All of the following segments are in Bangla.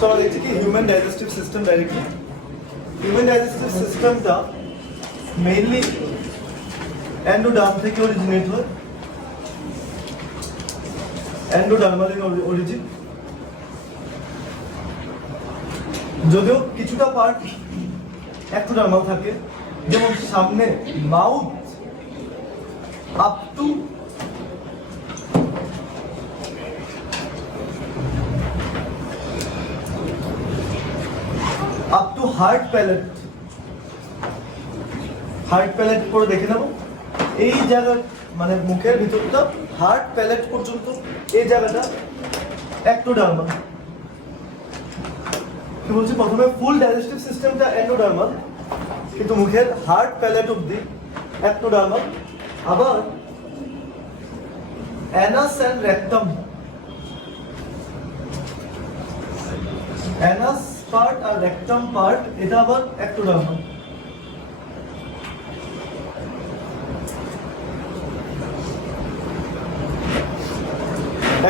So আমরা দেখছি কি human digestive system directly human digestive সিস্টেমটা মেইনলি এন্ডোডার্ম থেকে অরিজিনেট হয় এন্ডোডার্মাল অরিজিন যদিও কিছুটা পার্ট এক্টোডার্মাল থাকে যেমন সামনে mouth up to hard palate করে দেখে নেব এই জায়গা মানে মুখের ভিতরটা হার্ট প্যালেট পর্যন্ত এই জায়গাটা এক্টোডার্মাল কি বলছি প্রথমে ফুল ডাইজেস্টিভ সিস্টেমটা এন্ডোডার্মাল কিন্তু মুখের হার্ট প্যালেট অবধি এক্টোডার্মাল আবার anus and rectum anus part আর রেক্টাম পার্ট এটা আবার এক্টোডার্মাল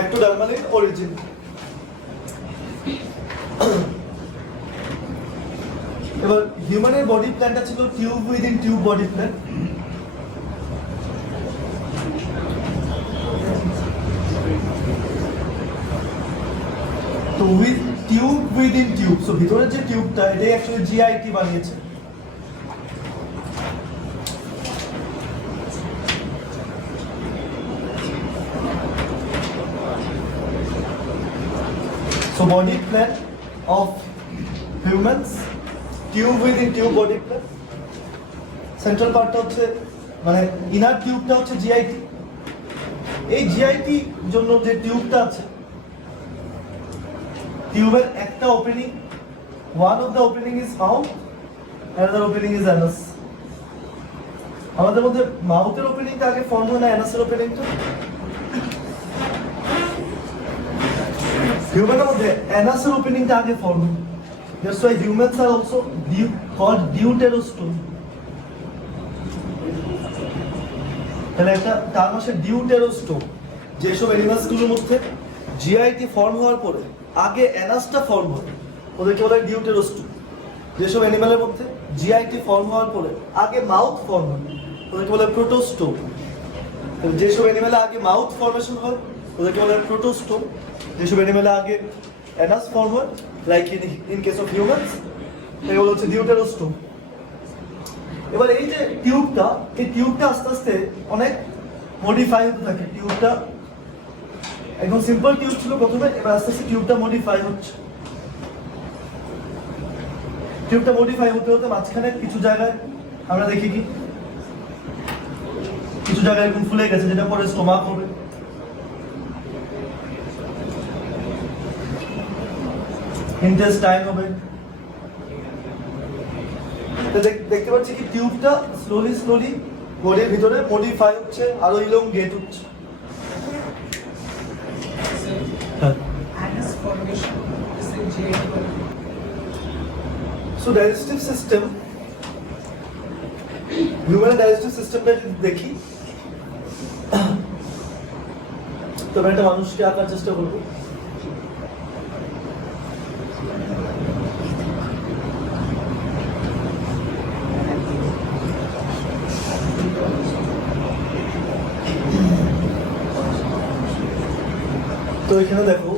এক্টোডার্মাল ইন অরিজিন এবার হিউম্যানের বডি প্ল্যানটা ছিল tube within tube body plan তো with tube within tube so ভিতরের যে টিউবটা এটাই অ্যাকচুয়ালি জিআইটি বানিয়েছে so body plan of humans tube within tube body plan central পার্টটা হচ্ছে মানে ইনার টিউবটা হচ্ছে জিআইটি এই জিআইটি জন্য যে টিউবটা আছে টিউবের একটা opening one of the opening is mouth another opening is Anas আমাদের মধ্যে মাউথের ওপেনিংটা আগে ফর্ম হয় না অ্যানাসের ওপেনিংটা হিউম্যানের মধ্যে অ্যানাসের ওপেনিংটা আগে ফর্ম হয় that's why humans are also called deuterostome তাহলে একটা টার্ম আছে ডিউটেরোস্টোম যেসব অ্যানিমালসগুলোর মধ্যে জিআইটি ফর্ম হওয়ার পরে আগে অ্যানাসটা ফর্ম হয় ওদেরকে বলা হয় ডিউটেরোস্টোম যেসব অ্যানিমালের মধ্যে জিআইটি ফর্ম হওয়ার পরে আগে মাউথ ফর্ম হয় ওদেরকে বলা হয় প্রোটোস্টোম যেসব অ্যানিমালে আগে মাউথ ফর্মেশন হয় ওদেরকে বলা হয় প্রোটোস্টোম যেসব অ্যানিমালে আগে অ্যানাস ফর্ম হয় like in case of humans এগুলো হচ্ছে ডিউটেরোস্টোম এবার এই যে টিউবটা এই টিউবটা আস্তে আস্তে অনেক মডিফাই হতে থাকে টিউবটা একদম সিম্পল টিউব ছিল প্রথমে এবার আস্তে আস্তে টিউবটা মডিফাই হচ্ছে টিউবটা মডিফাই হতে হতে মাঝখানে কিছু জায়গায় আমরা দেখি কি কিছু জায়গায় এরকম ফুলে গেছে যেটা পরে স্টোমাক হবে ইন্টেস্টাইন হবে দেখতে পাচ্ছি কি টিউবটা স্লোলি বডির ভিতরে মডিফাই হচ্ছে আরো ইলংগেট হচ্ছে So digestive system, human digestive system पे देखी तो मैं तो মানুষকে আঁকার চেষ্টা করব তো এখানে দেখো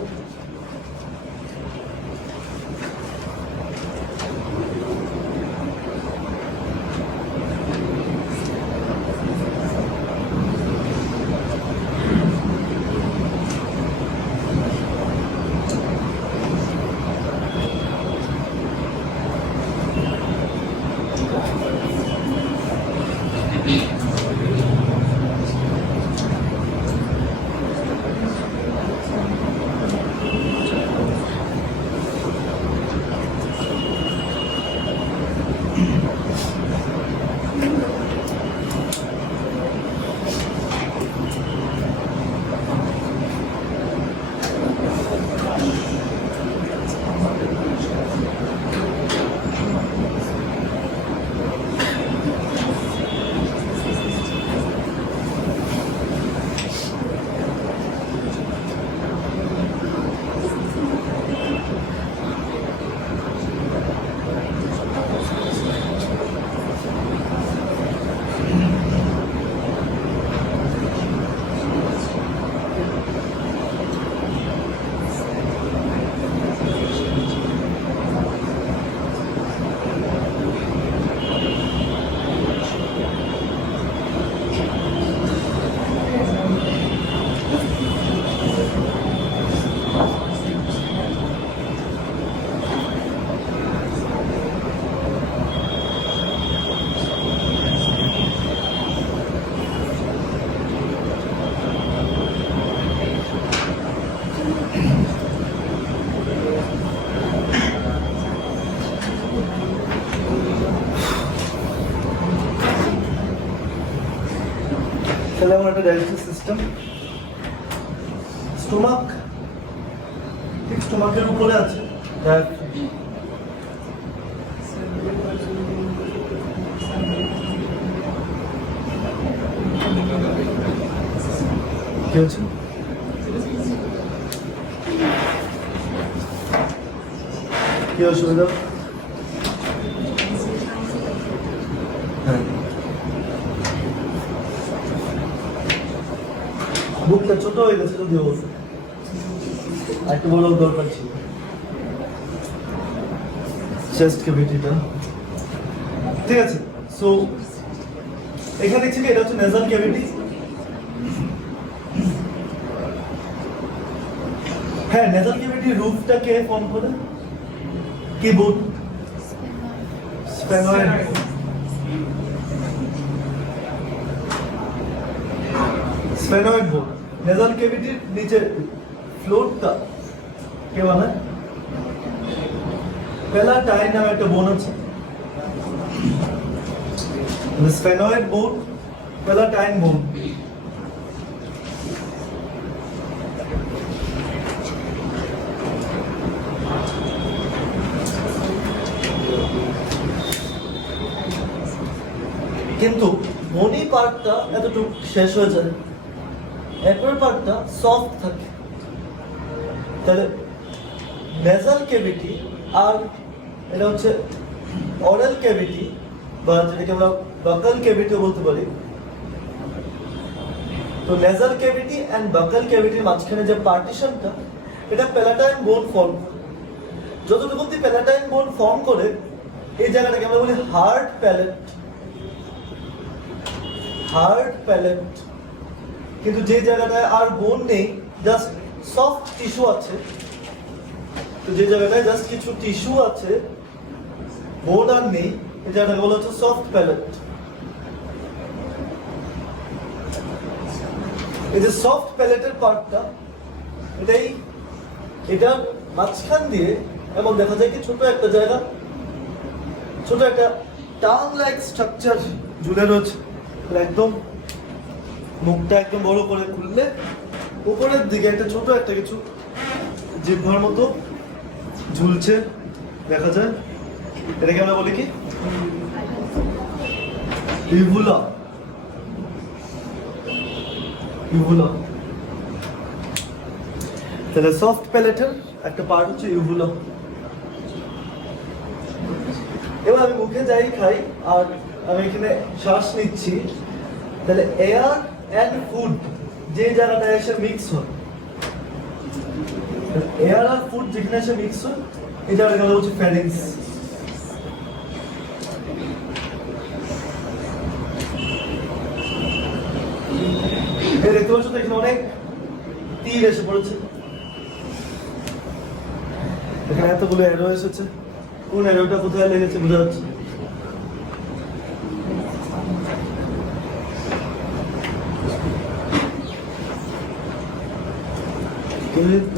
তাহলে আমার একটা ডাইজেস্টিভ সিস্টেম, স্টোমাক, ঠিক স্টোমাকের উপরে আছে ডায়াফ্রাম। কি হচ্ছে? কি অসুবিধা? হ্যাঁ, বুকটা ছোট হয়ে গেছে যদিও, একটু বড় দরকার ছিল। চেস্ট ক্যাভিটিটা ঠিক আছে। সো এখানে দেখছি কি এটা হচ্ছে নেজাল ক্যাভিটি। হ্যাঁ, নেজাল ক্যাভিটি রুফটা কে ফর্ম করে? কি বোন? স্ফেনয়েড। স্ফেনয়েড বোন। নেজাল ক্যাভিটির নিচে ফ্লোরটা কে বানায়? প্যালাটাইন নামে একটা বোন আছে। স্ফেনয়েড বোন, প্যালাটাইন বোন। কিন্তু বনি পার্টটা এতটুকু শেষ হয়ে যায়, এরপরের পার্টটা সফট থাকে। তাহলে নেজাল ক্যাভিটি আর এটা হচ্ছে অরাল ক্যাভিটি, বা যেটাকে আমরা বাকাল ক্যাভিটিও বলতে পারি। তো নেজাল ক্যাভিটি অ্যান্ড বাকাল ক্যাভিটির মাঝখানে যে পার্টিশনটা, এটা প্যালাটাইন বোন ফর্ম করে। যতটুকু অব্দি প্যালাটাইন বোন ফর্ম করে, এই জায়গাটাকে আমরা বলি হার্ড প্যালেট। Hard palette. কিন্তু যে জায়গাটায় আর বোন নেই, জাস্ট সফট টিস্যু আছে, তো যে জায়গাটায় জাস্ট কিছু টিস্যু আছে, বোন আর নেই, এই জায়গাটাকে বলা হচ্ছে সফট প্যালেট। এই যে সফট প্যালেটের পার্টটা, এটার মাঝখান দিয়ে এমন দেখা যায় কি ছোট একটা জায়গা, ছোট একটা টাং লাইক স্ট্রাকচার ঝুলে রয়েছে। একদম মুখটা একদম বড় করে খুললে উপরের দিকে একটা ছোট একটা কিছু জিহ্বার মতো ঝুলছে দেখা যায়। এটাকে আমরা বলি কি? ইভুলা। ইভুলা। তাহলে সফট প্যালেটের একটা পার্ট হচ্ছে ইভুলা। এবার আমি মুখে যাই খাই আর আমি এখানে শ্বাস নিচ্ছি, তাহলে এয়ার অ্যান্ড ফুড যে জায়গাটায় এসে মিক্স হয়, এয়ার আর ফুড যেখানে এসে মিক্স হয়, এই জায়গাটা হচ্ছে ফ্যারিংস। দেখতে পাচ্ছ তো এখানে অনেক তীর এসে পড়েছে, এখানে এতগুলো অ্যারো এসেছে। কোন অ্যারোটা কোথায় লেগেছে বোঝা যাচ্ছে।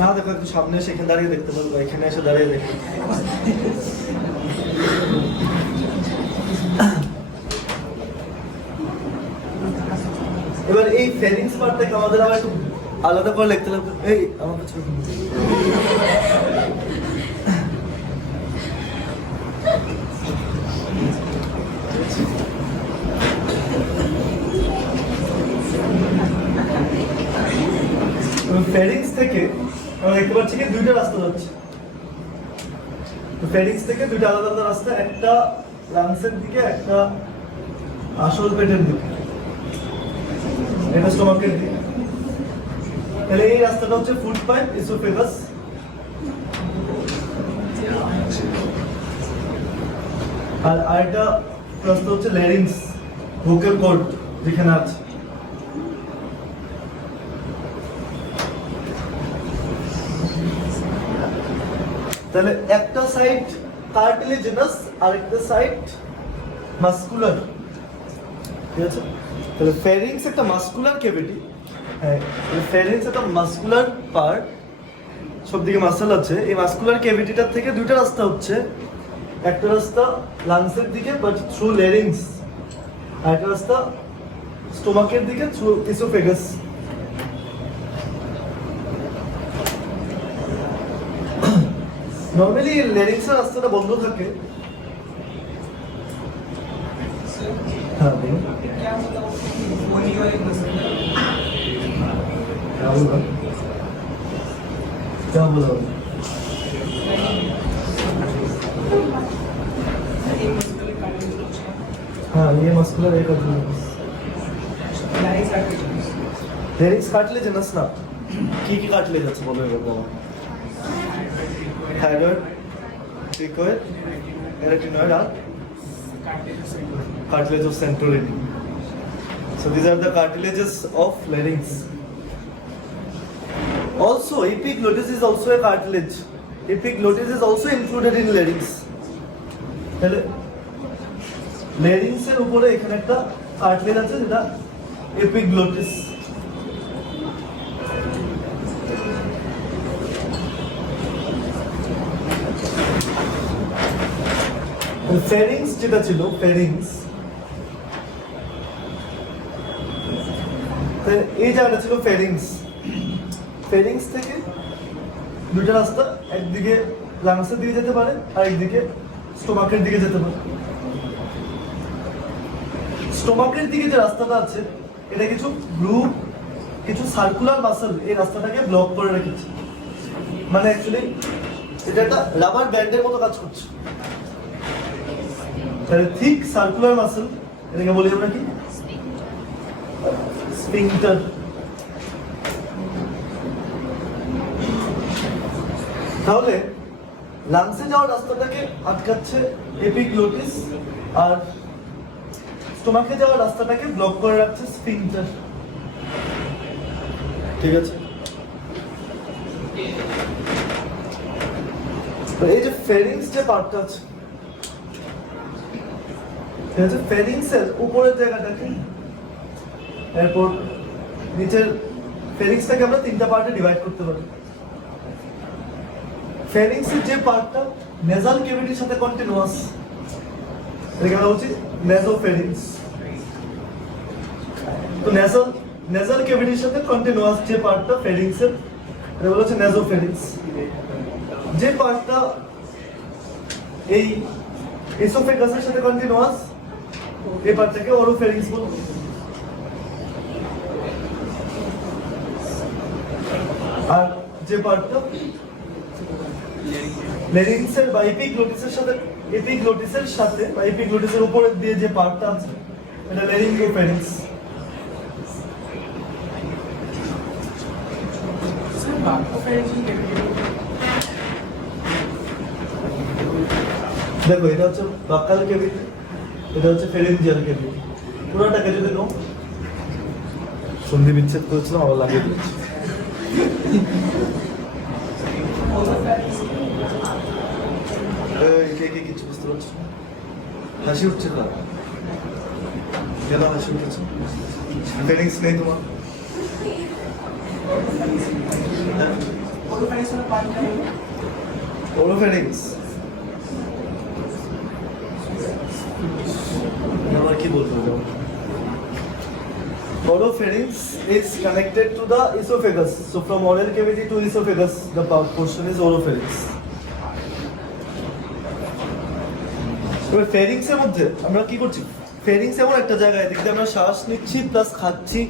না দেখো, একটু সামনে এসে এখানে দাঁড়িয়ে দেখতে পারবো, এখানে এসে দাঁড়িয়ে দেখতে। এবার এই ফেরিংস পার্টটাকে আমাদের আবার একটু আলাদা করে লিখতে লাগবে। এই আমার কাছে ফেরিংস থেকে আমরা দেখতে পাচ্ছি কি দুইটা রাস্তা যাচ্ছে। ফেরিংস থেকে দুইটা আলাদা আলাদা রাস্তা, একটা লাংসের দিকে, একটা আসল পেটের দিকে, এটা স্টোমাকের দিকে। তাহলে এই রাস্তাটা হচ্ছে ফুড পাইপ, ইসোফেগাস। আর আরেকটা রাস্তা হচ্ছে ল্যারিংস, ভোকাল কর্ড যেখানে আছে। তাহলে একটা সাইড কার্টিলেজিনাস আর একটা সাইড মাসকুলার, ঠিক আছে? তাহলে ফেরিংস একটা মাসকুলার ক্যাভিটি। হ্যাঁ, ফেরিংস একটা মাসকুলার পার্ট, সব দিকে মাসল আছে। এই মাসকুলার ক্যাভিটিটার থেকে দুইটা রাস্তা হচ্ছে, একটা রাস্তা লাংসের দিকে বাট থ্রু ল্যারিংস, আর একটা রাস্তা স্টোমাকের দিকে থ্রু ইসোফেগাস। নর্মালি ল্যারিংসের রাস্তাটা বন্ধ থাকে। হ্যাঁ বলুন। क्या बोला? हाँ ये मस्कुलर एक लेरिक्स कार्टिलेजिनास ना কি কি কার্টিলেজ আছে বলো এবার বাবা? থাইরয়েড, টিকয়েড, এরিথ্রয়েড আর cartilage of Santorini. So these are the cartilages of larynx. Also, epiglottis is also a cartilage. Epiglottis is also included in larynx. তাহলে larynx এর উপরে এখানে একটা cartilage আছে যেটা epiglottis. ফেরিংস যেটা ছিল ফেরিংস, এই জায়গাটা ছিল ফেরিংস। ফেরিংস থেকে দুইটা রাস্তা, একদিকে লাংসের দিকে যেতে পারে আর একদিকে স্টোমাকের দিকে যেতে পারে। স্টোমাকের দিকে যে রাস্তাটা আছে এটা কিছু গ্রুপ, কিছু সার্কুলার মাসল এই রাস্তাটাকে ব্লক করে রেখেছে। মানে অ্যাকচুয়ালি এটা একটা রাবার ব্যান্ডের মতো কাজ করছে। তাহলে থিক সার্কুলার মাসল, এটাকে বলি আমরা কি? স্ফিংক্টার। তাহলে লাংসে যাওয়ার রাস্তাটাকে আটকাচ্ছে এপিগ্লোটিস আর স্টোমাকে যাওয়ার রাস্তাটাকে ব্লক করে রাখছে স্ফিংক্টার। ঠিক আছে? এই যে ফেরিংস যে পার্টটা আছে, ফেরিংসের উপরের জায়গাটাকে, এরপর নিচের ফেরিংসটাকে আমরা তিনটা পার্টে ডিভাইড করতে পারি। ফেরিংসের যে পার্টটা নেজাল ক্যাভিটির সাথে কন্টিনিউয়াস, এটাকে আমরা বলছি নেজোফেরিংস। তো নেজাল ক্যাভিটির সাথে কন্টিনিউয়াস যে পার্টটা ফেরিংসের, এটা বলা হচ্ছে নেজোফেরিংস। যে পার্টটা এই এসোফেগাসের সাথে কন্টিনিউয়াস, এই পার্টটাকে ওরোফেরিংস বলবো। আর যে পার্টটা ল্যারিংসের বা এপিগ্লোটিসের সাথে বা এপিগ্লোটিসের উপরে দিয়ে যে পার্টটা আছে এটা ল্যারিঙ্গোফেরিংস। দেখো এটা হচ্ছে বাক্কাল ক্যাভিটি, এটা হচ্ছে ফেরেঞ্জিয়াল ক্যাভিটি। পুরোটাকে যদি নাও, সন্ধি বিচ্ছেদ করেছিলাম আবার লাগিয়ে দিচ্ছি। কিছু বুঝতে পারছো? হাসি উঠছে না কেন? হাসি উঠেছে? ফিলিংস নেই তোমার? ওরোফেরিংস আমরা কি বলবো? Oropharynx is connected to the esophagus. So from oral cavity to esophagus, the portion is oropharynx. এবার ফেরিংস এর মধ্যে আমরা কি করছি? ফেরিংস এমন একটা জায়গায় দেখতে আমরা শ্বাস নিচ্ছি প্লাস খাচ্ছি।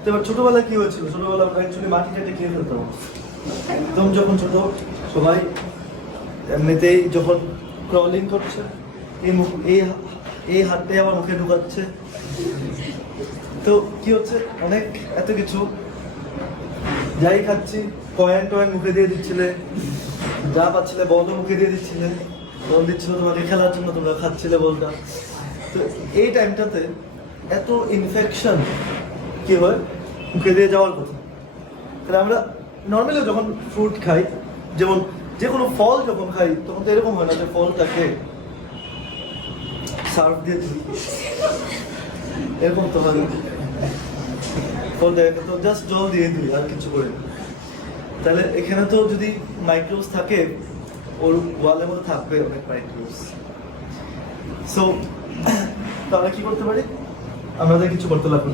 তো এবার ছোটবেলায় কি হয়েছিল? ছোটবেলা আমরা অ্যাকচুয়ালি মাটিটাকে খেয়ে ফেলতাম একদম। যখন ছোট সবাই এমনিতেই যখন ক্রলিং করছে, এই হাতটাই আমার মুখে ঢুকাচ্ছে। তো কি হচ্ছে, অনেক এত কিছু যাই খাচ্ছি, কয়েন টয়েন মুখে দিয়ে দিচ্ছিলে, যা পাচ্ছিলে বলও মুখে দিয়ে দিচ্ছিলে, বল দিচ্ছিল তোমাকে খেলার জন্য, তোমরা খাচ্ছিলে বলটা। তো এই টাইমটাতে এত ইনফেকশন কি হয় মুখে দিয়ে যাওয়ার কথা। তাহলে আমরা নর্মালি যখন ফ্রুট খাই, যেমন যে কোনো ফল যখন খাই, তখন তো এরকম হয় না যে ফলটাকে সার্ভ দিয়ে দিই, এরকম তো হয় না। ফল দেখে তো জাস্ট জল দিয়ে দিই আর কিছু করে। তাহলে এখানে তো যদি মাইক্রোবস থাকে, ওর ওয়ালের মধ্যে থাকবে অনেক মাইক্রোবস। সো আমরা কি করতে পারি? আমাদের কিছু করতে লাগবে।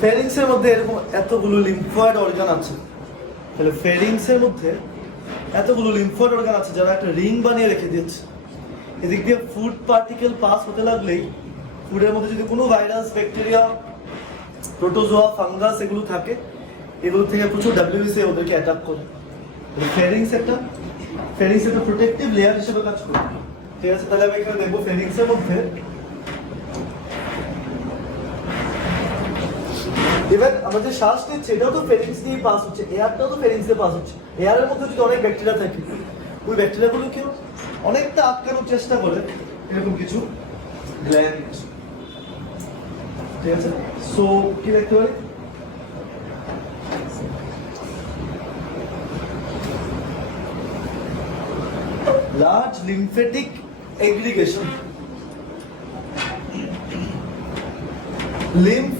ফেরিংসের মধ্যে এরকম এতগুলো লিম্ফয়েড অর্গান আছে। তাহলে ফেরিংসের মধ্যে এতগুলো লিম্ফয়েড অর্গান আছে যারা একটা রিং বানিয়ে রেখে দিয়েছে। এদিক দিয়ে ফুড পার্টিকেল পাস হতে লাগলেই ফুডের মধ্যে যদি কোনো ভাইরাস, ব্যাকটেরিয়া, প্রোটোজোয়া, ফাঙ্গাস এগুলো থাকে, এগুলো থেকে প্রচুর ডাব্লিউবিসি ওদেরকে অ্যাটাক করে। ফেরিংস একটা প্রোটেক্টিভ লেয়ার হিসেবে কাজ করে। ঠিক আছে, তাহলে আমি এখানে দেখবো ফেরিংসের মধ্যে ইভেন আমরা যে শ্বাস নিচ্ছি এটাও তো ফেরিংস দিয়ে পাস হচ্ছে, এয়ারটাও তো ফেরিংস দিয়ে পাস হচ্ছে। এয়ারের মধ্যে যদি অনেক ব্যাকটেরিয়া থাকে, ওই ব্যাকটেরিয়াগুলোকেও অনেকটা আটকানোর চেষ্টা করে এরকম কিছু গ্ল্যান্ড। ঠিক আছে, সো কি দেখতে পারি? Large lymphatic aggregation. Lymph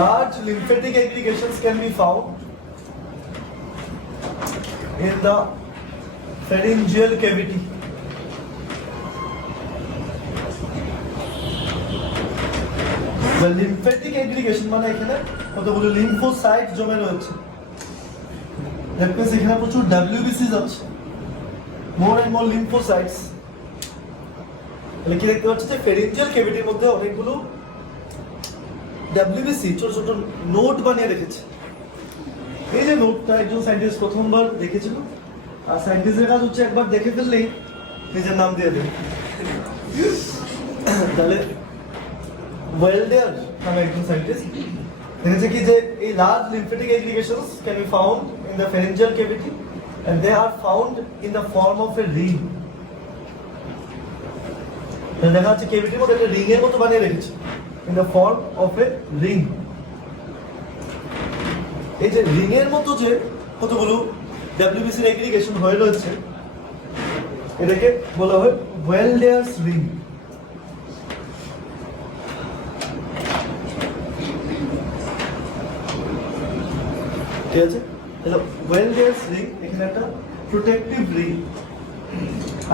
large lymphatic aggregations can be found in the pharyngeal cavity. The lymphatic aggregation মানে এখানে কতগুলো লিম্ফোসাইট জমে রয়েছে। দ্যাট মিন্স এখানে প্রচুর ডাব্লিউবিসিস আছে, মোর এন্ড মোর লিম্ফোসাইটস। তাহলে কি দেখতে পাচ্ছি যে ফেরিঞ্জিয়াল ক্যাভিটির মধ্যে অনেকগুলো ডাব্লিউবিসি ছোট ছোট নোট বানিয়ে রেখেছে। এই যে নোটটা একজন সায়েন্টিস্ট প্রথমবার দেখেছিল, আর সায়েন্টিস্টের কাজ হচ্ছে একবার দেখে ফেললেই নিজের নাম দিয়ে দেবে। তাহলে ওয়েলডেয়ার নামে একজন সায়েন্টিস্ট দেখেছে কি যে এই large lymphatic aggregations can be found in the pharyngeal cavity and they are found in the form of a ring. দেখা যাচ্ছে ক্যাভিটির মধ্যে একটা রিং এর মতো বানিয়ে রেখেছে, in the form of a ring. এই যে রিং এর মতো যে কতগুলো ডাব্লিউবিসি এগ্রিগেশন হয়ে রয়েছে, এটাকে বলা হয় ওয়েলডেয়ারস রিং। ঠিক আছে, তাহলে ওয়েলডেয়ারস রিং এখানে একটা প্রোটেক্টিভ রিং,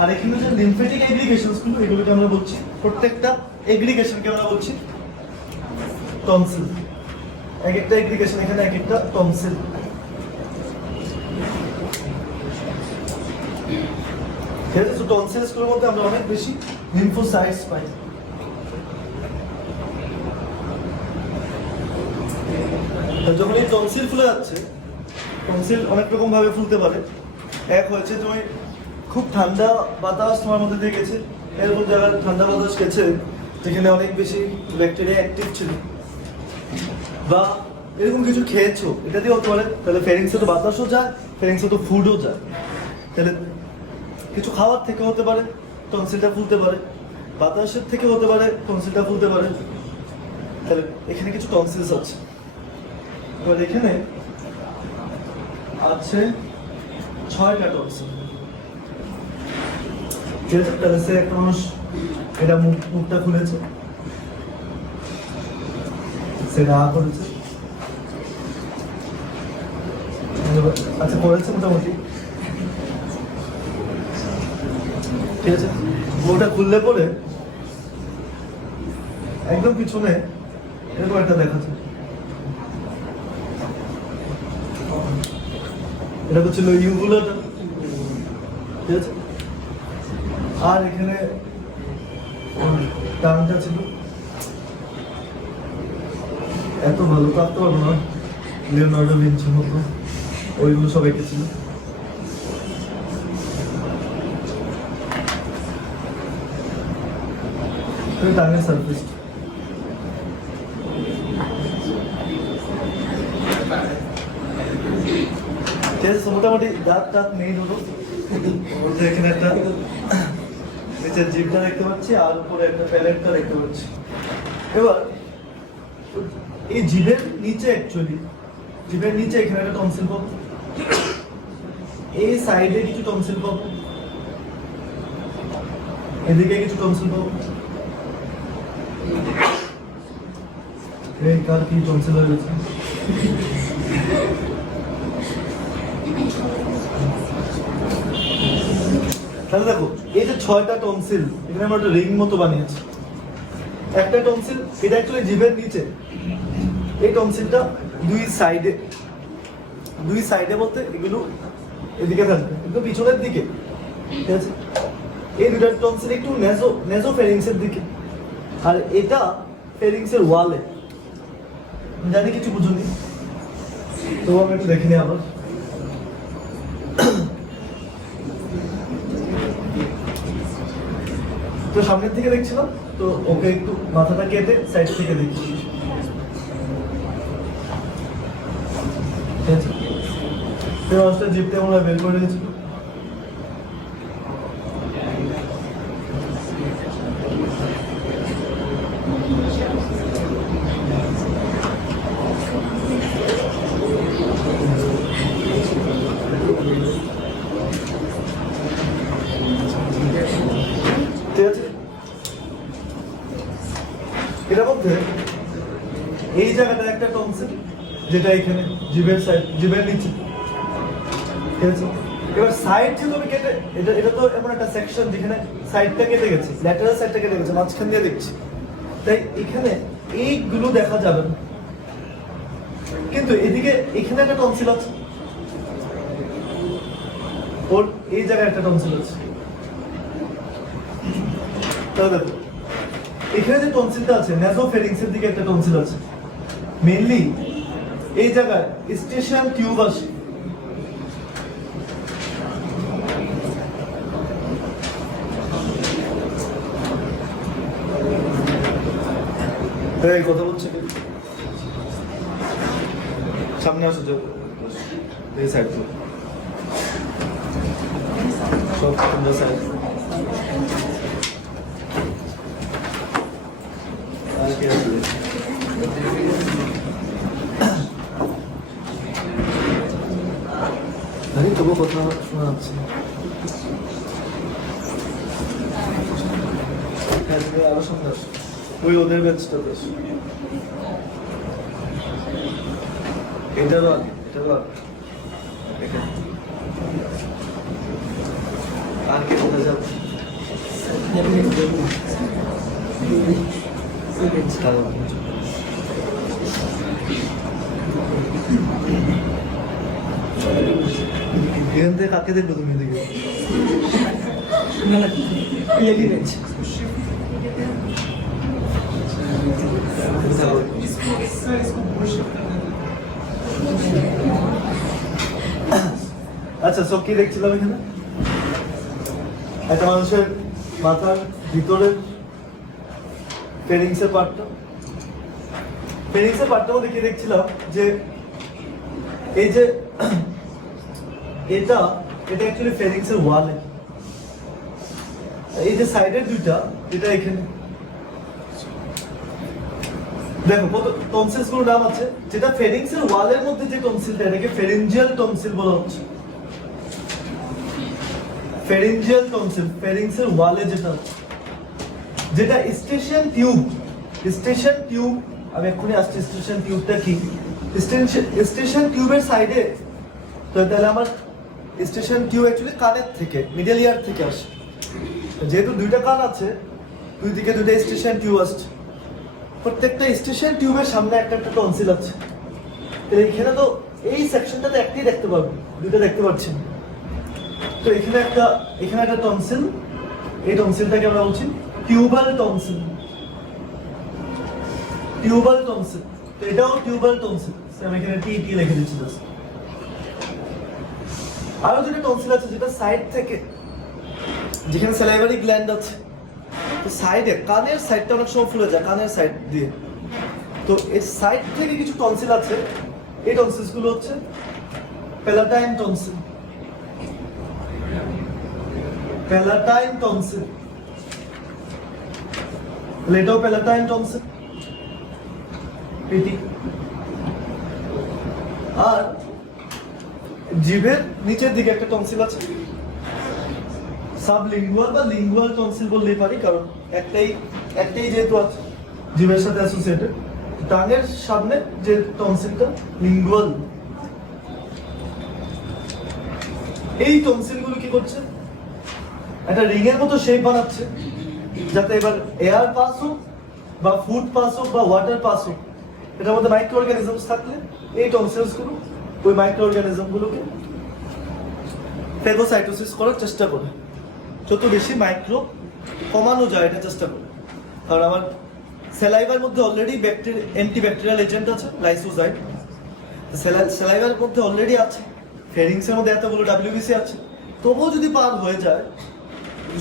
আর এখানে যে লিম্ফেটিক এগ্রিগেশনস গুলো এগুলোকে আমরা বলছি, প্রত্যেকটা এগ্রিগেশনকে আমরা বলছি টনসিল। এক একটা এগ্রিগেশন এখানে এক একটা টনসিল। ঠিক আছে, তো টনসিলস গুলোর মধ্যে আমরা অনেক বেশি লিম্ফোসাইটস পাই। যখন এই টনসিল ফুলে যাচ্ছে, টনসিল অনেক রকম ভাবে ফুলতে পারে। এক হয়েছে তুমি খুব ঠান্ডা বাতাস তোমার মধ্যে দিয়ে গেছে, এরকম জায়গায় ঠান্ডা বাতাস গেছে যেখানে অনেক বেশি ব্যাকটেরিয়া অ্যাক্টিভ ছিল, বা এরকম কিছু খেয়েছো, এটা দিয়ে হতে পারে। তাহলে ফেরিংসে তো বাতাসও যায়, ফেরিংসে তো ফুডও যায়, তাহলে কিছু খাওয়ার থেকে হতে পারে টনসিলটা ফুলতে পারে, বাতাসের থেকে হতে পারে টনসিলটা ফুলতে পারে। তাহলে এখানে কিছু টনসিলস আছে। এবার এখানে আছে 6টা টনসিল। ঠিক আছে, তাহলে সে একটা মানুষ এটা মুখটা খুলেছে, সেটা করেছে, আচ্ছা করেছে মোটামুটি। ঠিক আছে, মুখটা খুললে পরে একদম পিছনে এরকম একটা দেখাচ্ছে, এটা হচ্ছিল ইউভুলাটা। ঠিক আছে, আর এখানে টানটা ছিল, এত ভালো কাঁদতে পারবো না, লিওনার্ডো ভিঞ্চির মতো ওইগুলো সব এঁকেছিল। টাঙের সার্ফেস মোটামুটি দাঁত টাত নেই ধরো, এখানে একটা নিচের জিভটা দেখতে পাচ্ছি, আর উপরে একটা প্যালেটটা দেখতে পাচ্ছি। এবার এই জিভের নিচে অ্যাকচুয়ালি জিভের নিচে এখানে একটা টনসিল পাবো, এই সাইডে কিছু টনসিল পাবো, এদিকে কিছু টনসিল পাবো। এই কার কি টনসিল হয়ে গেছে? তাহলে দেখো এই যে 6টা টনসিল এখানে আমরা একটা রিং মতো বানিয়েছি। একটা টনসিল এটা অ্যাকচুয়ালি জিভের নিচে, এই টনসিলটা দুই সাইডে বলতে এগুলো এদিকে থাকবে, একটু পিছনের দিকে, ঠিক আছে? এই দুটো টনসিল একটু নেজোফেরিংসের দিকে, আর এটা ফেরিংসের ওয়ালে। জানি কিছু বুঝুনি, তো আমি একটু দেখে নিই আবার। তো সামনের থেকে দেখছিলাম, তো ওকে একটু মাথাটা কেটে সাইড থেকে দেখি। ঠিক আছে, মানুষটা জিপতে আমরা বের করে রেখেছিল। ঠিক আছে, এটার মধ্যে এই জায়গাটা একটা টনসিল, যেটা এখানে জিভের নিচে, ঠিক আছে? এবার সাইড যেহেতু আমি কেটে, এটা তো এমন একটা সেকশন যেখানে সাইডটা কেটে গেছে, ল্যাটারাল সাইডটা কেটে গেছে, মাঝখান দিয়ে দেখছি, তাই এখানে এইগুলো দেখা যাবে না। কিন্তু এদিকে এখানে একটা টনসিল আছে, ওর এই জায়গায় একটা টনসিল আছে। তাহলে দেখো এখানে যে টনসিলটা আছে, নেজোফেরিংসের দিকে একটা টনসিল আছে, মেইনলি এই জায়গায় স্টেশন টিউব আছে। এই কথা বলছে কি? সামনে আসো, যাও এই সাইড থেকে সব সুন্দর সাইড। আরে তবু কথা শোনা যাচ্ছে না। আরো সামনে আসো, ওই ওদের বেঞ্চটাতে আসো। এটারও এখানে আর কে কোথায় যাবে? এখান থেকে কাকে দেখবো তুমি? এদিকে আচ্ছা, সব কি দেখছিলাম এখানে? একটা মানুষের মাথার ভিতরের ফেরিংসের পার্টটা মধ্যে কি দেখছিলাম যে এই যে এটা অ্যাকচুয়ালি ফেরিংসের ওয়ালে, এই যে সাইডের দুইটা, এটা এখানে দেখো কত টনসিলস গুলোর নাম আছে। যেটা ফেরিংসের ওয়ালের মধ্যে যে টনসিলটা, এটাকে ফেরিঞ্জিয়াল টনসিল বলা হচ্ছে। ফেরিঞ্জিয়াল টনসিল ফেরিংসের ওয়ালে যেটা স্টেশন টিউব, আমি এক্ষুনি আসছি স্টেশন টিউবটা কি। স্টেশন টিউবের সাইডে, তো তাহলে আমার স্টেশন টিউব অ্যাকচুয়ালি কানের থেকে, মিডল ইয়ার থেকে আসে। যেহেতু দুইটা কান আছে, দুই দিকে দুইটা স্টেশন টিউব আসছে, প্রত্যেকটা স্টেশন টিউবের সামনে একটা একটা টনসিল আছে। এখানে তো এই সেকশনটাতে একটাই দেখতে পাবো, দুইটা দেখতে পাচ্ছি না। তো এখানে একটা টনসিল, এই টনসিলটাকে আমরা বলছি টিউবাল টনসিল। তো এটাও টিউবাল টনসিল, আমি এখানে টি লিখে দিচ্ছি। আরো দুটো টনসিল আছে যেটা সাইড থেকে, যেখানে স্যালাইভারি গ্ল্যান্ড আছে, তো সাইডে কানের সাইডটা অনেক সময় ফুলে যায়, কানের সাইড দিয়ে। তো এর সাইড থেকে কিছু টনসিল আছে, এই টনসিলস গুলো হচ্ছে প্যালাটাইন টনসিল। এটাও প্যালাটাইন টনসিল, আর জিভের নিচের দিকে একটা টনসিল আছে, সাবলিঙ্গুয়াল বা লিঙ্গুয়াল টনসিল বললেই পারি, কারণ একটাই যেহেতু আছে জিভের সাথে অ্যাসোসিয়েটেড। টাঙের সামনে যে টনসিলটা লিঙ্গুয়াল, এই টনসিলগুলো কি করছে, একটা রিং এর মতো শেপ বানাচ্ছে, যাতে এবার এয়ার পাস হোক বা ফুড পাস হোক বা ওয়াটার পাস হোক, এটার মধ্যে মাইক্রো অর্গানিজমস থাকলে এই টনসিলস গুলো ওই মাইক্রো অর্গানিজম গুলোকে ফেগোসাইটোসিস করার চেষ্টা করে, যত বেশি মাইক্রো কমানো যায় এটা চেষ্টা করে। কারণ আমার স্যালাইভার মধ্যে অলরেডি অ্যান্টিব্যাকটেরিয়াল এজেন্ট আছে লাইসোজাইম, স্যালাইভার মধ্যে অলরেডি আছে, ফেরিংসের মধ্যে এতগুলো ডাব্লিউবিসি আছে, তবুও যদি পার হয়ে যায়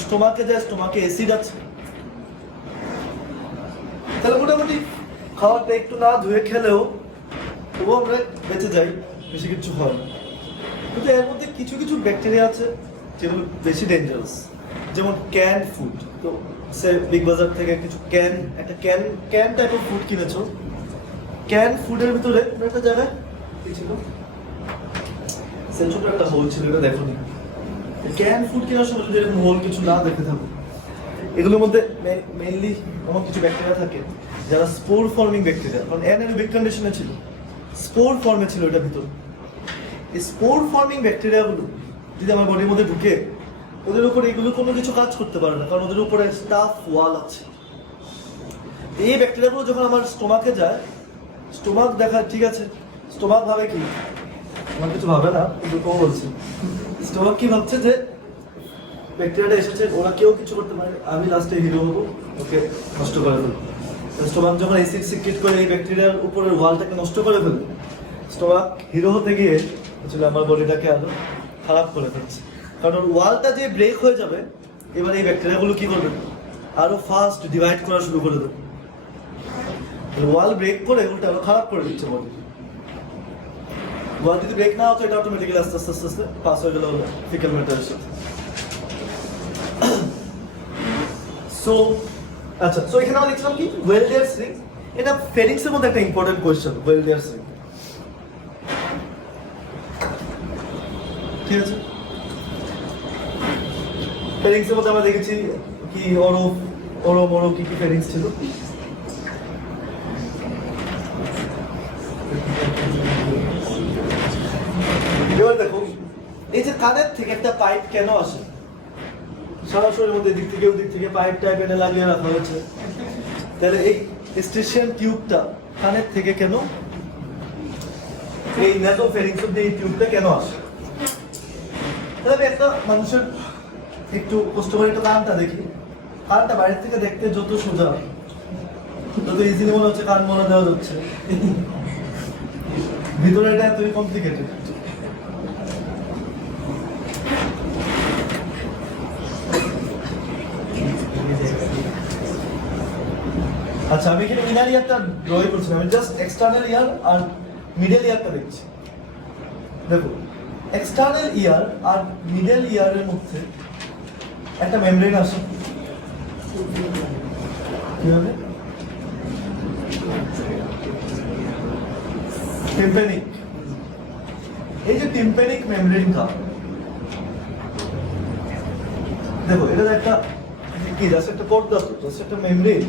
স্টোমাকে যায়, স্টোমাকে অ্যাসিড আছে, তাহলে মোটামুটি খাওয়াটা একটু না ধুয়ে খেলেও তবুও আমরা বেঁচে যাই, বেশি কিছু হয় না। কিন্তু এর মধ্যে কিছু কিছু ব্যাকটেরিয়া আছে যেগুলো বেশি ডেঞ্জারাস, যেমন ক্যান ফুড। তো সে বিগ বাজার থেকে কিছু একটা ক্যান টাইপ অফ ফুড কিনেছো, ক্যান ফুডের ভিতরে একটা জায়গায় কি ছিল, ছোট একটা হোল ছিল, এটা দেখো নি। ক্যান ফুড কেনার সময় যদি এরকম হোল কিছু না দেখে থাকো, এগুলোর মধ্যে মেইনলি এমন কিছু ব্যাকটেরিয়া থাকে যারা স্পোর ফর্মিং ব্যাকটেরিয়া, কারণ অ্যানারোবিক কন্ডিশনে ছিল, স্পোর ফর্মে ছিল এটার ভিতরে। এই স্পোর ফর্মিং ব্যাকটেরিয়াগুলো যদি আমার বডির মধ্যে ঢুকে, ওদের উপরে এগুলো কোনো কিছু কাজ করতে পারে না, কারণ ওদের উপরে স্টাফ ওয়াল আছে। এই ব্যাকটেরিয়াগুলো যখন আমার স্টোমাকে যায়, স্টোমাক দেখা ঠিক আছে, স্টোমাক ভাবে কি, আমার কিছু ভাবে না, কিন্তু কম বলছি, স্টোমাক কি ভাবছে যে ব্যাকটেরিয়াটা এসেছে, ওরা কেউ কিছু করতে পারে, আমি লাস্টে হিরো হবো, ওকে নষ্ট করে ফেলবো। স্টোমাক যখন অ্যাসিড সিক্রেট করে এই ব্যাকটেরিয়ার উপরের ওয়ালটাকে নষ্ট করে ফেলবে, স্টোমাক হিরো হতে গিয়ে আসলে আমার বডিটাকে আরো খারাপ করে ফেলছে, কারণ ওর ওয়ালটা যে ব্রেক হয়ে যাবে, এবার এই ব্যাকটেরিয়াগুলো কি করবে, আরো ফাস্ট ডিভাইড করা শুরু করে দেবে, ওয়াল ব্রেক করে ওটা আরো খারাপ করে দিচ্ছে বডি। ওয়াল যদি ব্রেক না হতো, এটা অটোমেটিক্যালি আস্তে আস্তে আস্তে আস্তে পাস হয়ে গেল ফিক্যাল ম্যাটারের সাথে। সো আচ্ছা, সো এখানে আমরা দেখছিলাম কি ওয়েলডিয়ারস রিং, এটা ফেরিংসের মধ্যে একটা ইম্পর্টেন্ট কোয়েশ্চেন, ওয়েলডিয়ারস রিং, ঠিক আছে। ফেরিংসের মধ্যে আমরা দেখেছি কি ওরো কি কি ফেরিংস ছিল, এবার দেখো এই যে কানের থেকে একটা পাইপ কেন আসে, সরাসরি মধ্যে দিক থেকে পাইপ টাইপ এনে লাগিয়ে রাখা হয়েছে, তাহলে এই স্টেশন টিউবটা কানের থেকে কেন, এই নেসোফেরিংস অব্দি এই টিউবটা কেন আসে? তাহলে একটা মানুষের একটু কষ্ট করে একটু কানটা দেখি, কানটা বাইরের থেকে দেখতে যত সোজা, যত ইজিলি মনে হচ্ছে কান মনে দেওয়া যাচ্ছে, ভিতরে এটা এতই কমপ্লিকেটেড। আচ্ছা, আমি এখানে ইনার ইয়ারটা ড্রয়িং করছি, আমি জাস্ট এক্সটার্নাল ইয়ার আর মিডল ইয়ারটা দেখছি। দেখো এক্সটার্নাল ইয়ার আর মিডল ইয়ারের মধ্যে একটা মেমব্রেন আছে, কিভাবে, টিম্প্যানিক। এই যে টিম্প্যানিক মেমব্রেনটা, দেখো এটা একটা কি, জাস্ট একটা পর্দা, জাস্ট একটা মেমব্রেন।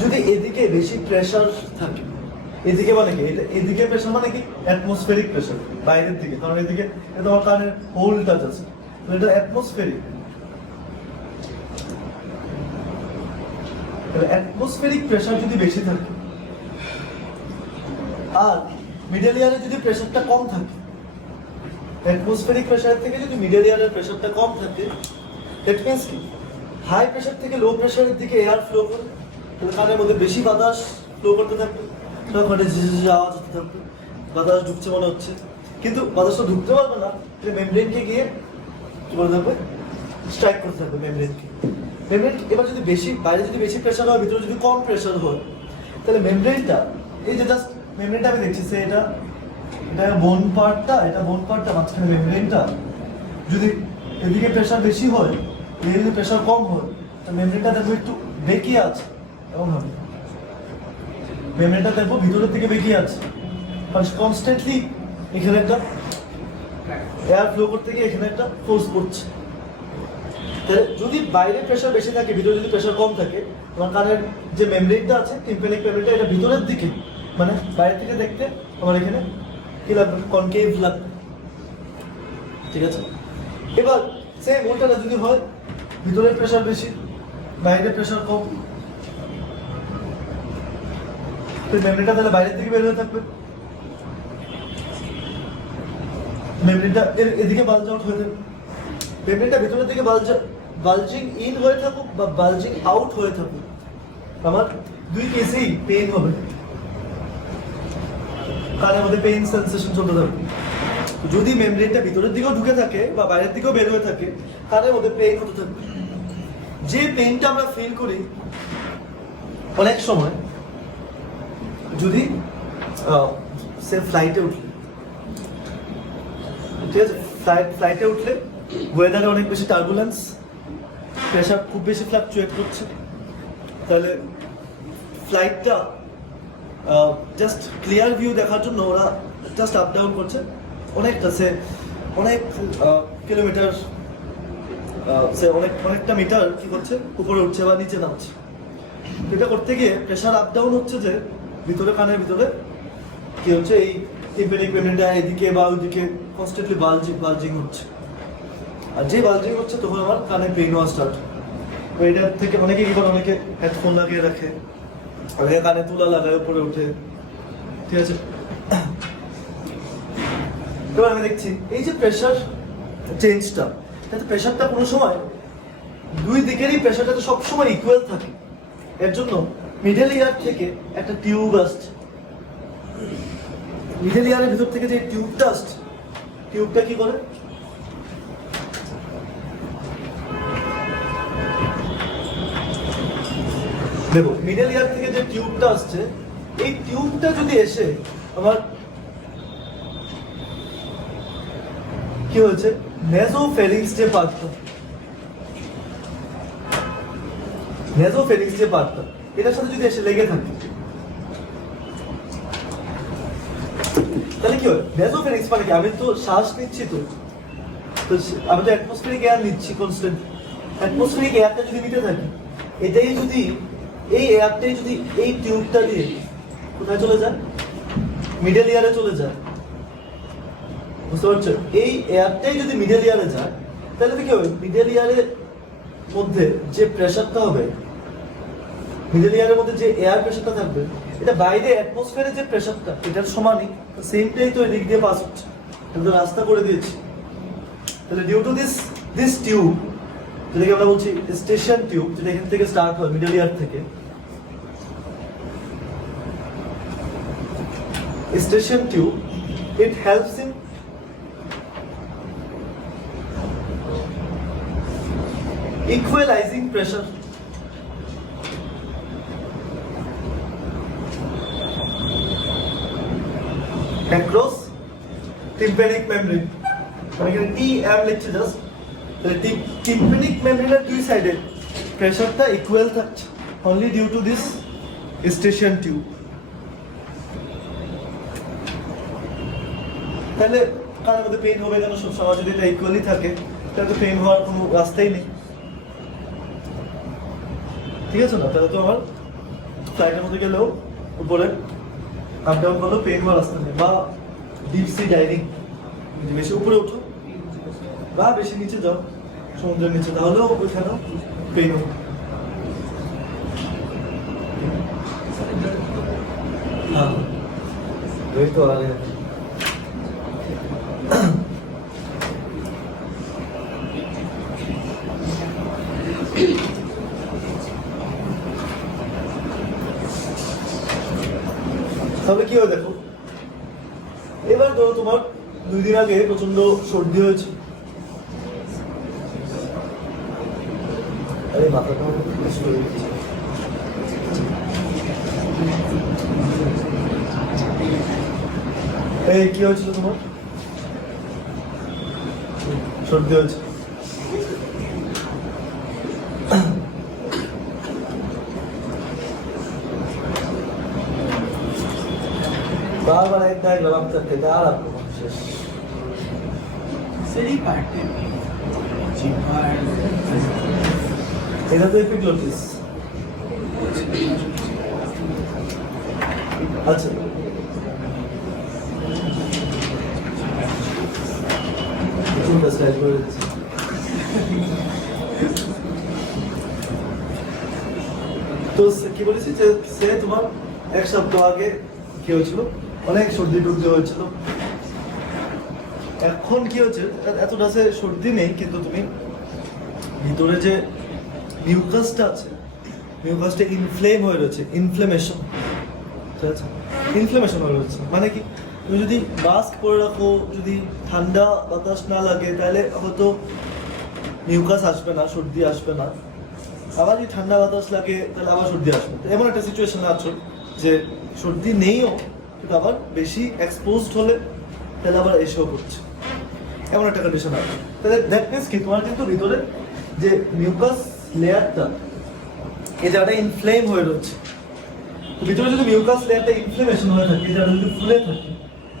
যদি এদিকে বেশি প্রেসার থাকে, এদিকে মানে কি, এদিকে প্রেসার মানে কি অ্যাটমসফেরিক প্রেসার বাইরের দিকে, কারণ এদিকে এটা আমার কানের হোলটা আছে, তো এটা অ্যাটমসফেরিক। অ্যাটমসফেরিক প্রেসার যদি বেশি থাকে আর মিডল ইয়ারে যদি প্রেসারটা কম থাকে, অ্যাটমসফেরিক প্রেসার থেকে যদি মিডল ইয়ারের প্রেসারটা কম থাকে, দ্যাট মিন্স কি হাই প্রেসার থেকে লো প্রেসারের দিকে এয়ার ফ্লো করে, তাহলে কানের মধ্যে বেশি বাতাস ফ্লো করতে থাকবে, ওখানে আওয়াজ হতে থাকবে, বাতাস ঢুকছে মনে হচ্ছে, কিন্তু বাতাসটা ঢুকতে পারবে না, মেমব্রেনকে গিয়ে কি করে থাকবে, স্ট্রাইক করতে থাকবে মেমব্রেনকে। মেমব্রেন এবার যদি বেশি বাইরে যদি বেশি প্রেসার হয়, ভিতরে যদি কম প্রেসার হয়, তাহলে মেমব্রেনটা, এই যে জাস্ট মেমব্রেনটা আমি দেখছি, সে এটা বোন পার্টটা, এটা বোন পার্টটা, মাঝখানে মেমব্রেনটা, যদি এদিকে প্রেসার বেশি হয়, এদিকে যদি প্রেসার কম হয়, তাহলে মেমব্রেনটা দেখবো একটু বেঁকিয়ে আছে, এমন হবে মেমব্রেনটা দেখবো ভিতরের দিকে বেঁকিয়ে আছে, আর কনস্ট্যান্টলি এখানে একটা এয়ার ফ্লো করতে গিয়ে এখানে একটা ফোর্স পড়ছে। তাহলে যদি বাইরে প্রেসার বেশি থাকে, ভিতরে যদি প্রেসার কম থাকে, তোমার কানের যে মেমব্রেনটা আছে, টিম্প্যানিক মেমব্রেনটা, এটা ভিতরের দিকে, মানে বাইরে থেকে দেখতে আমার এখানে কি লাগবে, কনকেভ লাগবে, ঠিক আছে? এবার সেম উল্টাটা যদি হয়, ভিতরের প্রেশার বেশি, বাইরের প্রেশার কম, তো মেমব্রেনটা তাহলে বাইরের দিকে বের হয়ে থাকবে, মেমব্রেনটা এদিকে বাল্জ আউট হয়ে যাবে। মেমব্রেনটা ভিতরের দিকে বালজিং ইন হয়ে থাকুক বা বালজিং আউট হয়ে থাকুক, আমার দুই কেসেই পেইন হবে, কানের মধ্যে পেইন সেন্সেশন চলতে থাকবে। যদি মেমব্রেনটা ভিতরের দিকেও ঢুকে থাকে বা বাইরের দিকেও বের হয়ে থাকে, কানের মধ্যে পেইন হতে থাকবে। যে পেইনটা আমরা ফিল করি অনেক সময়, যদি সে ফ্লাইটে উঠলে, ঠিক আছে, ফ্লাইটে উঠলে ওয়েদারে অনেক বেশি টার্বুলেন্স, প্রেশার খুব বেশি ফ্লাকচুয়েট করছে, তাহলে ফ্লাইটটা জাস্ট ক্লিয়ার ভিউ দেখার জন্য ওরা জাস্ট আপ ডাউন করছে অনেকটা, সে অনেক কিলোমিটার, সে অনেকটা মিটার কি করছে, উপরে উঠছে বা নিচে নামছে। এটা করতে গিয়ে প্রেশার আপ ডাউন হচ্ছে, যে ভিতরে কানের ভিতরে কি হচ্ছে, এই টিম্প্যানিক মেমব্রেনটা এদিকে বা ওইদিকে কনস্ট্যান্টলি বালজিং হচ্ছে, আর যে বালজিং হচ্ছে তখন আমার কানে পেইন হওয়া স্টার্ট। তো এটার থেকে অনেকে কি করে, অনেকে হেডফোন লাগিয়ে রাখে, অনেকে কানে তুলা লাগায় উপরে উঠে, ঠিক আছে? এবার আমি দেখছি এই যে প্রেশার চেঞ্জটা, তাতে প্রেশারটা কোনো সময় দুই দিকেরই প্রেশারটা তো সবসময় ইকুয়াল থাকে। এর জন্য মিডল ইয়ার থেকে একটা টিউব আসছে, মিডল ইয়ারের ভিতর থেকে যে টিউবটা আসছে, টিউবটা কি করে, দেখো মিডল ইয়ার থেকে যে টিউবটা আসছে, এই টিউবটা যদি এসে আমার কি হয়েছে, নেজোফেরিংস যে পার্টটা, নেজোফেরিংস যে পার্টটা, এটার সাথে যদি এসে লেগে থাকে, তাহলে কি হয়, নেজোফেরিংস মানে কি, আমি তো শ্বাস নিচ্ছি, তো আমি তো অ্যাটমসফিয়ারিক এয়ার নিচ্ছি কনস্ট্যান্ট, অ্যাটমসফিয়ারিক এয়ারটা যদি নিতে থাকি, এটাই যদি, এই এয়ারটাই যদি এই টিউবটা দিয়ে কোথায় চলে যায়, মিডল ইয়ারে চলে যায়, বুঝতে পারছো? এই এয়ারটাই যদি মিডল ইয়ারে যায়, তাহলে কি হবে, মিডল ইয়ারের মধ্যে যে প্রেশারটা হবে, মিডল ইয়ারের মধ্যে যে এয়ার প্রেশারটা থাকবে, এটা বাইরে অ্যাটমসফিয়ারে যে প্রেশারটা, এটার সমানই, সেমটাই তো এদিক দিয়ে পাস হচ্ছে, কিন্তু রাস্তা করে দিয়েছি। তাহলে ডিউ টু দিস টিউব, যেটাকে আমরা বলছি স্টেশন টিউব, যেটা এখান থেকে স্টার্ট হয় মিডল ইয়ার থেকে, station tube, it helps in equalizing pressure across tympanic membrane. মানে এখানে TM লিখছে জাস্ট, তাহলে tympanic membrane এর দুই সাইডে প্রেসারটা ইকুয়াল থাকছে only due to this station tube. তাহলে কানের মধ্যে পেইন হবে কেন, সব সময় যদি এটা ইকুয়ালি থাকে, তাহলে তো পেইন হওয়ার কোনো রাস্তাই নেই, ঠিক আছে না? তাহলে তো আমার ফ্লাইটের মধ্যে গেলেও উপরে আপ ডাউন করলেও পেইন হওয়ার রাস্তা নেই। বা ডিপ সি ডাইভিং, যদি বেশি উপরে উঠো বা বেশি নিচে যাও সমুদ্রের নিচে, তাহলেও ওইখানেও পেইন হবে। হ্যাঁ ওই তো আগে তাহলে কি হয় দেখো, এবার ধরো তোমার 2 দিন আগে প্রচন্ড সর্দি হয়েছে, আরে মাথাটা এই কি হয়েছিল তোমার, সর্দি হয়েছে, बार-बार एक दाग लगा करके दाल आपको शेष सही पार्ट है এটা তো এপিগ্লটিস। আচ্ছা চুলটা স্টাইল করে দিচ্ছে। তো কি বলেছি যে সে তোমার এক সপ্তাহ আগে কি হয়েছিল, অনেক সর্দি টর্দি হয়েছিল। এখন কি হচ্ছে, এতটা সে সর্দি নেই, কিন্তু তুমি ভিতরে যে মিউকাসটা আছে, মিউকাসটা ইনফ্লেম হয়ে রয়েছে, ইনফ্লেমেশন, ঠিক আছে, ইনফ্লেমেশন হয়ে রয়েছে। মানে কি, তুমি যদি মাস্ক পরে রাখো, যদি ঠান্ডা বাতাস না লাগে, তাহলে হয়তো মিউকাস আসবে না, সর্দি আসবে না। আবার যদি ঠান্ডা বাতাস লাগে, তাহলে আবার সর্দি আসবে। এমন একটা সিচুয়েশন আছো যে সর্দি নেইও, কিন্তু আবার বেশি এক্সপোজড হলে তাহলে আবার এসেও করছে, এমন একটা কন্ডিশন আছে। তাহলে দ্যাট মিনস কি, তোমার কিন্তু ভিতরে যে মিউকাস লেয়ারটা, এই জায়গাটা ইনফ্লেম হয়ে রয়েছে। ভিতরে যদি মিউকাস লেয়ারটা ইনফ্লেমেশন হয়ে থাকে, এই জায়গাটা যদি ফুলে থাকে,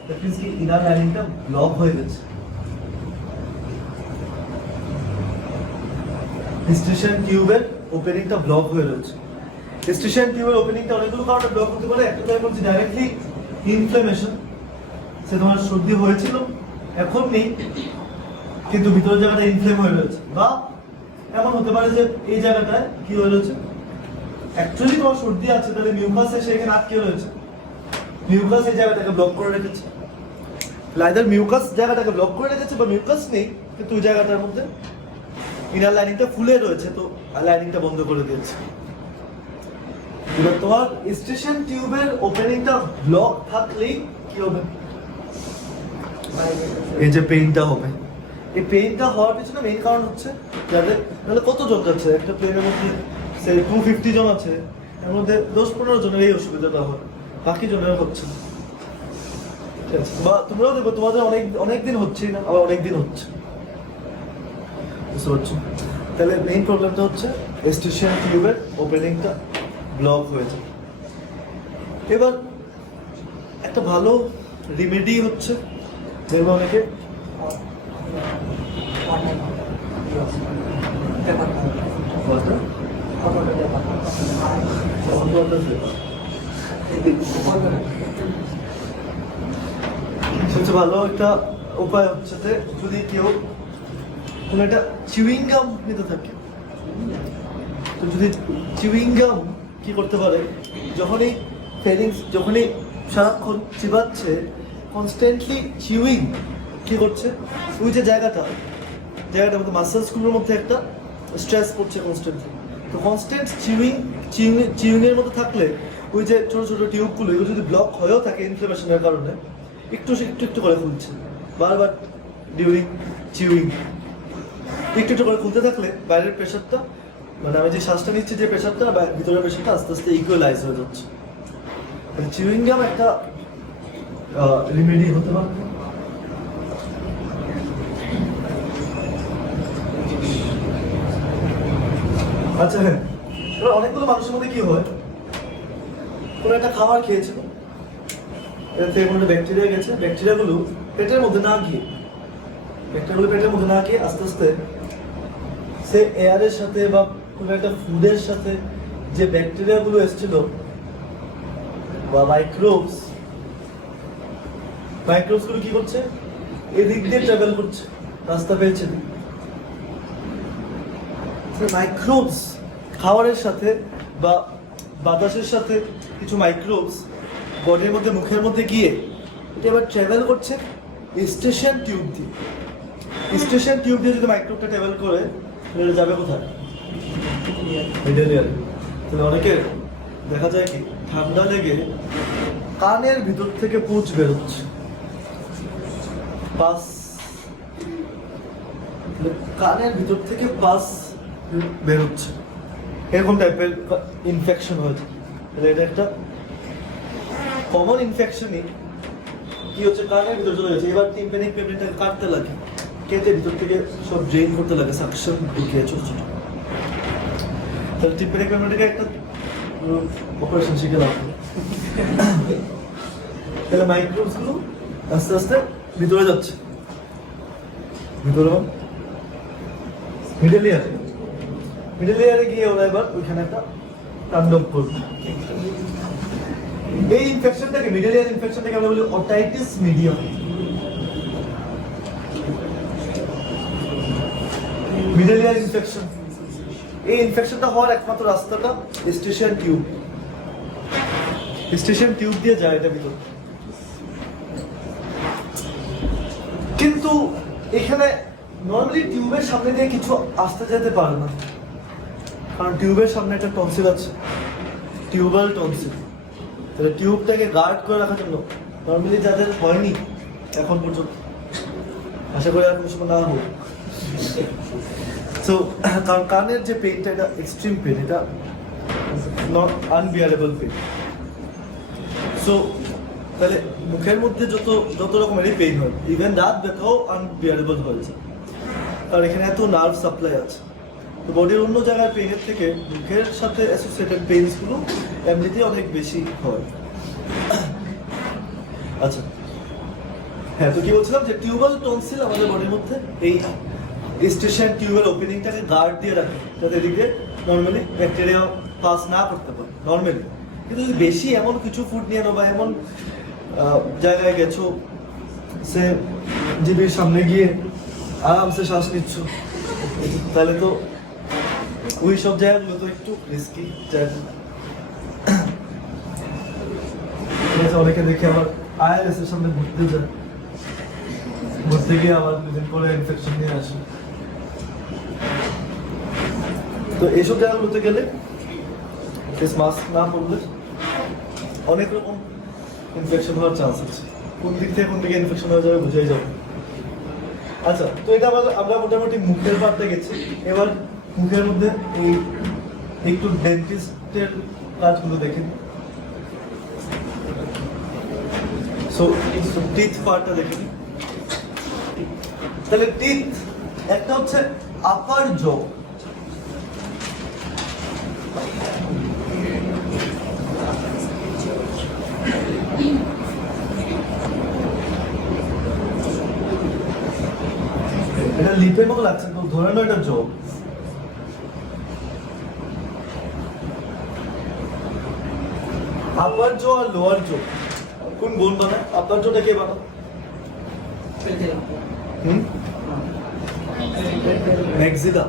দ্যাট মিনস কি ইনার লাইনিংটা ব্লক হয়ে গেছে। স্টেশন টিউবের ওপেনিংটা ব্লক হয়ে রয়েছে। স্টেশন টিউবের ওপেনিংটা অনেকগুলো কারণে ব্লক হতে পারে। একটা তো বলছি ডাইরেক্টলি ইনফ্লেমেশন, সে তোমার সর্দি হয়েছিল, এখন নেই, কিন্তু ভিতরের জায়গাটা ইনফ্লেম হয়ে রয়েছে। বা এমন হতে পারে যে এই জায়গাটায় কি হয়ে রয়েছে, অ্যাকচুয়ালি তোমার সর্দি আছে, তাহলে মিউকাস এসে এখানে আটকে রয়েছে, মিউকাস এই জায়গাটাকে ব্লক করে রেখেছে। আইদার মিউকাস জায়গাটাকে ব্লক করে রেখেছে, বা মিউকাস নেই, কিন্তু ওই জায়গাটার মধ্যে ইনার লাইনিংটা ফুলে রয়েছে, তো লাইনিংটা বন্ধ করে দিয়েছে। এবার তোমার স্টেশন টিউবের ওপেনিংটা ব্লক থাকলেই কি হবে, এই যে পেইনটা হবে। এই পেইনটা হওয়ার পিছনে মেইন কারণ হচ্ছে যাদের, তাহলে কতজন যাচ্ছে একটা প্লেনের মধ্যে, সে 250 জন আছে, এর মধ্যে 10-15 জনের এই অসুবিধাটা হয়, বাকি জনের হচ্ছে না। ঠিক আছে, বা তোমরাও দেখো তোমাদের অনেক দিন হচ্ছেই না, আবার অনেক দিন হচ্ছে, বুঝতে পারছো? তাহলে মেইন প্রবলেমটা হচ্ছে স্টেশন টিউবের ওপেনিংটা ব্লক হয়ে যায়। এবার একটা ভালো রিমেডি হচ্ছে, দেখবো অনেকে সবচেয়ে ভালো একটা উপায় হচ্ছে যে যদি কেউ কোনো একটা চিউইং গাম নিতে থাকে, তো যদি চিউইং গাম কি করতে পারে, যখনই সারাক্ষণ চিবাচ্ছে, কনস্ট্যান্টলি চিউইং কি করছে, ওই যে জায়গাটার মধ্যে মাসেলসগুলোর মধ্যে একটা স্ট্রেস পড়ছে কনস্ট্যান্টলি। তো কনস্ট্যান্ট চিউইং এর মধ্যে থাকলে ওই যে ছোট ছোট টিউবগুলো, এগুলো যদি ব্লক হয়েও থাকে ইনফ্লেমেশনের কারণে, একটু করে খুলছে, বারবার ডিউরিং চিউইং একটু করে খুলতে থাকলে বাইরের প্রেশারটা, মানে আমি যে শ্বাসটা নিচ্ছি, যে প্রেশারটা, ভিতরের প্রেশারটা আস্তে আস্তে ইকুয়ালাইজ হয়ে যাচ্ছে। চিউইং গাম একটা রিমেডি হতে পারে। আচ্ছা হ্যাঁ, এবার অনেকগুলো মানুষের মধ্যে কি হয়, কোনো একটা খাবার খেয়েছিল, এর থেকে কোনো ব্যাকটেরিয়া গেছে, ব্যাকটেরিয়াগুলো পেটের মধ্যে না গিয়ে আস্তে আস্তে সে এয়ারের সাথে বা কোনো একটা ফুডের সাথে যে ব্যাকটেরিয়াগুলো এসেছিল বা মাইক্রোবসগুলো কি করছে, এদিক দিয়ে ট্রাভেল করছে, রাস্তা পেয়েছে। মাইক্রোবস খাবারের সাথে বা বাতাসের সাথে কিছু মাইক্রোবস বডির মধ্যে, মুখের মধ্যে গিয়ে এটা এবার ট্রাভেল করছে স্টেশন টিউব দিয়ে। স্টেশন টিউব দিয়ে যদি মাইক্রোবটা ট্রাভেল করে, তাহলে যাবে কোথায়, মিডল ইয়ারে। তাহলে অনেকের দেখা যায় কি, ঠান্ডা লেগে কানের ভিতর থেকে পুঁজ বেরোচ্ছে, কানের ভিতর থেকে পাস বেরোচ্ছে, এরকম টাইপের ইনফেকশন হয়েছে। তাহলে এটা একটা কমন ইনফেকশনই কি হচ্ছে, কানের ভিতর চলে গেছে। এবার টিম্প্যানিক মেমব্রেনটাকে কাটতে লাগে, কেটে ভিতর থেকে সব ড্রেন করতে লাগে, সাকশন ঢুকিয়ে ছোট ছোট। তাহলে টিম্প্যানিক মেমব্রেনটাকে একটা অপারেশন শিখে লাভ। তাহলে মাইক্রোবসগুলো আস্তে আস্তে ভিতরে যাচ্ছে, ভিতরে মিডল ইয়ারে গিয়ে ওরা এবার ওইখানে একটা তাণ্ডব করবে। এই ইনফেকশনটাকে, মিডল ইয়ার ইনফেকশনটাকে আমরা বলি ওটাইটিস মিডিয়া। মিডল ইয়ার ইনফেকশন। এই ইনফেকশনটা হওয়ার একমাত্র রাস্তাটা স্টেশন টিউব। স্টেশন টিউব দিয়ে যায় এটা ভিতর। কিন্তু এখানে নর্মালি টিউবের সামনে দিয়ে কিছু আসতে যেতে পারে না, কারণ টিউবের সামনে একটা টনসিল আছে, টিউবাল টনসিল। তাহলে টিউবটাকে গার্ড করে রাখার জন্য নর্মালি যাদের হয়নি এখন পর্যন্ত, আশা করি আর কোনো সময় না হোক, সো কারণ কানের যে পেনটা এটা এক্সট্রিম পেন, এটা নট আনবিয়ারেবল পেন। সো তাহলে মুখের মধ্যে যত রকমেরই পেইন হয়, ইভেন রাত ব্যথাও আনবিয়ারেবল হয়েছে, কারণ এখানে এত নার্ভ সাপ্লাই আছে। তো বডির অন্য জায়গায় পেইনের থেকে মুখের সাথে অ্যাসোসিয়েটেড পেইনসগুলো এমনিতেই অনেক বেশি হয়। আচ্ছা হ্যাঁ, তো কি বলছিলাম যে টিউবাল টনসিল আমাদের বডির মধ্যে এই স্টেশন টিউবের ওপেনিংটাকে গার্ড দিয়ে রাখে, যাতে এদিকে নর্মালি ব্যাকটেরিয়া পাস না করতে পারে নর্মালি। কিন্তু যদি বেশি এমন কিছু ফুড নিয়ে নেবো বা এমন জায়গায় গেছো সে জিবির সামনে গিয়ে আরামসে শ্বাস নিচ্ছ, তাহলে তো ওই সব জায়গাগুলো তো একটু রিস্কি জায়গা। অনেকে দেখে আবার ILS এর সামনে ঘুরতে যায়, ঘুরতে গিয়ে আবার দুদিন পরে ইনফেকশন নিয়ে আসে। তো এইসব জায়গাগুলোতে গেলে ফেস মাস্ক না পরলে অনেক রকম ইনফেকশন হওয়ার চান্স আছে। কোন দিক থেকে কোন দিকে ইনফেকশন হয়ে যাবে বুঝেই যাবে। আচ্ছা, তো এটা আমরা মোটামুটি মুখের পার্টে গেছি। এবার মুখের মধ্যে এই একটু ডেন্টিস্টের কাজগুলো দেখেন। সো টিথ পার্টটা দেখে নিই। তাহলে টিথ একটা হচ্ছে আপার জ, এটা লিপের মতো লাগছে, তো ধরে নাও এটা জ। আপার জ আর লোয়ার জ কোন বোন বানায়? আপার জটা কে বানায়? ম্যাক্সিলা।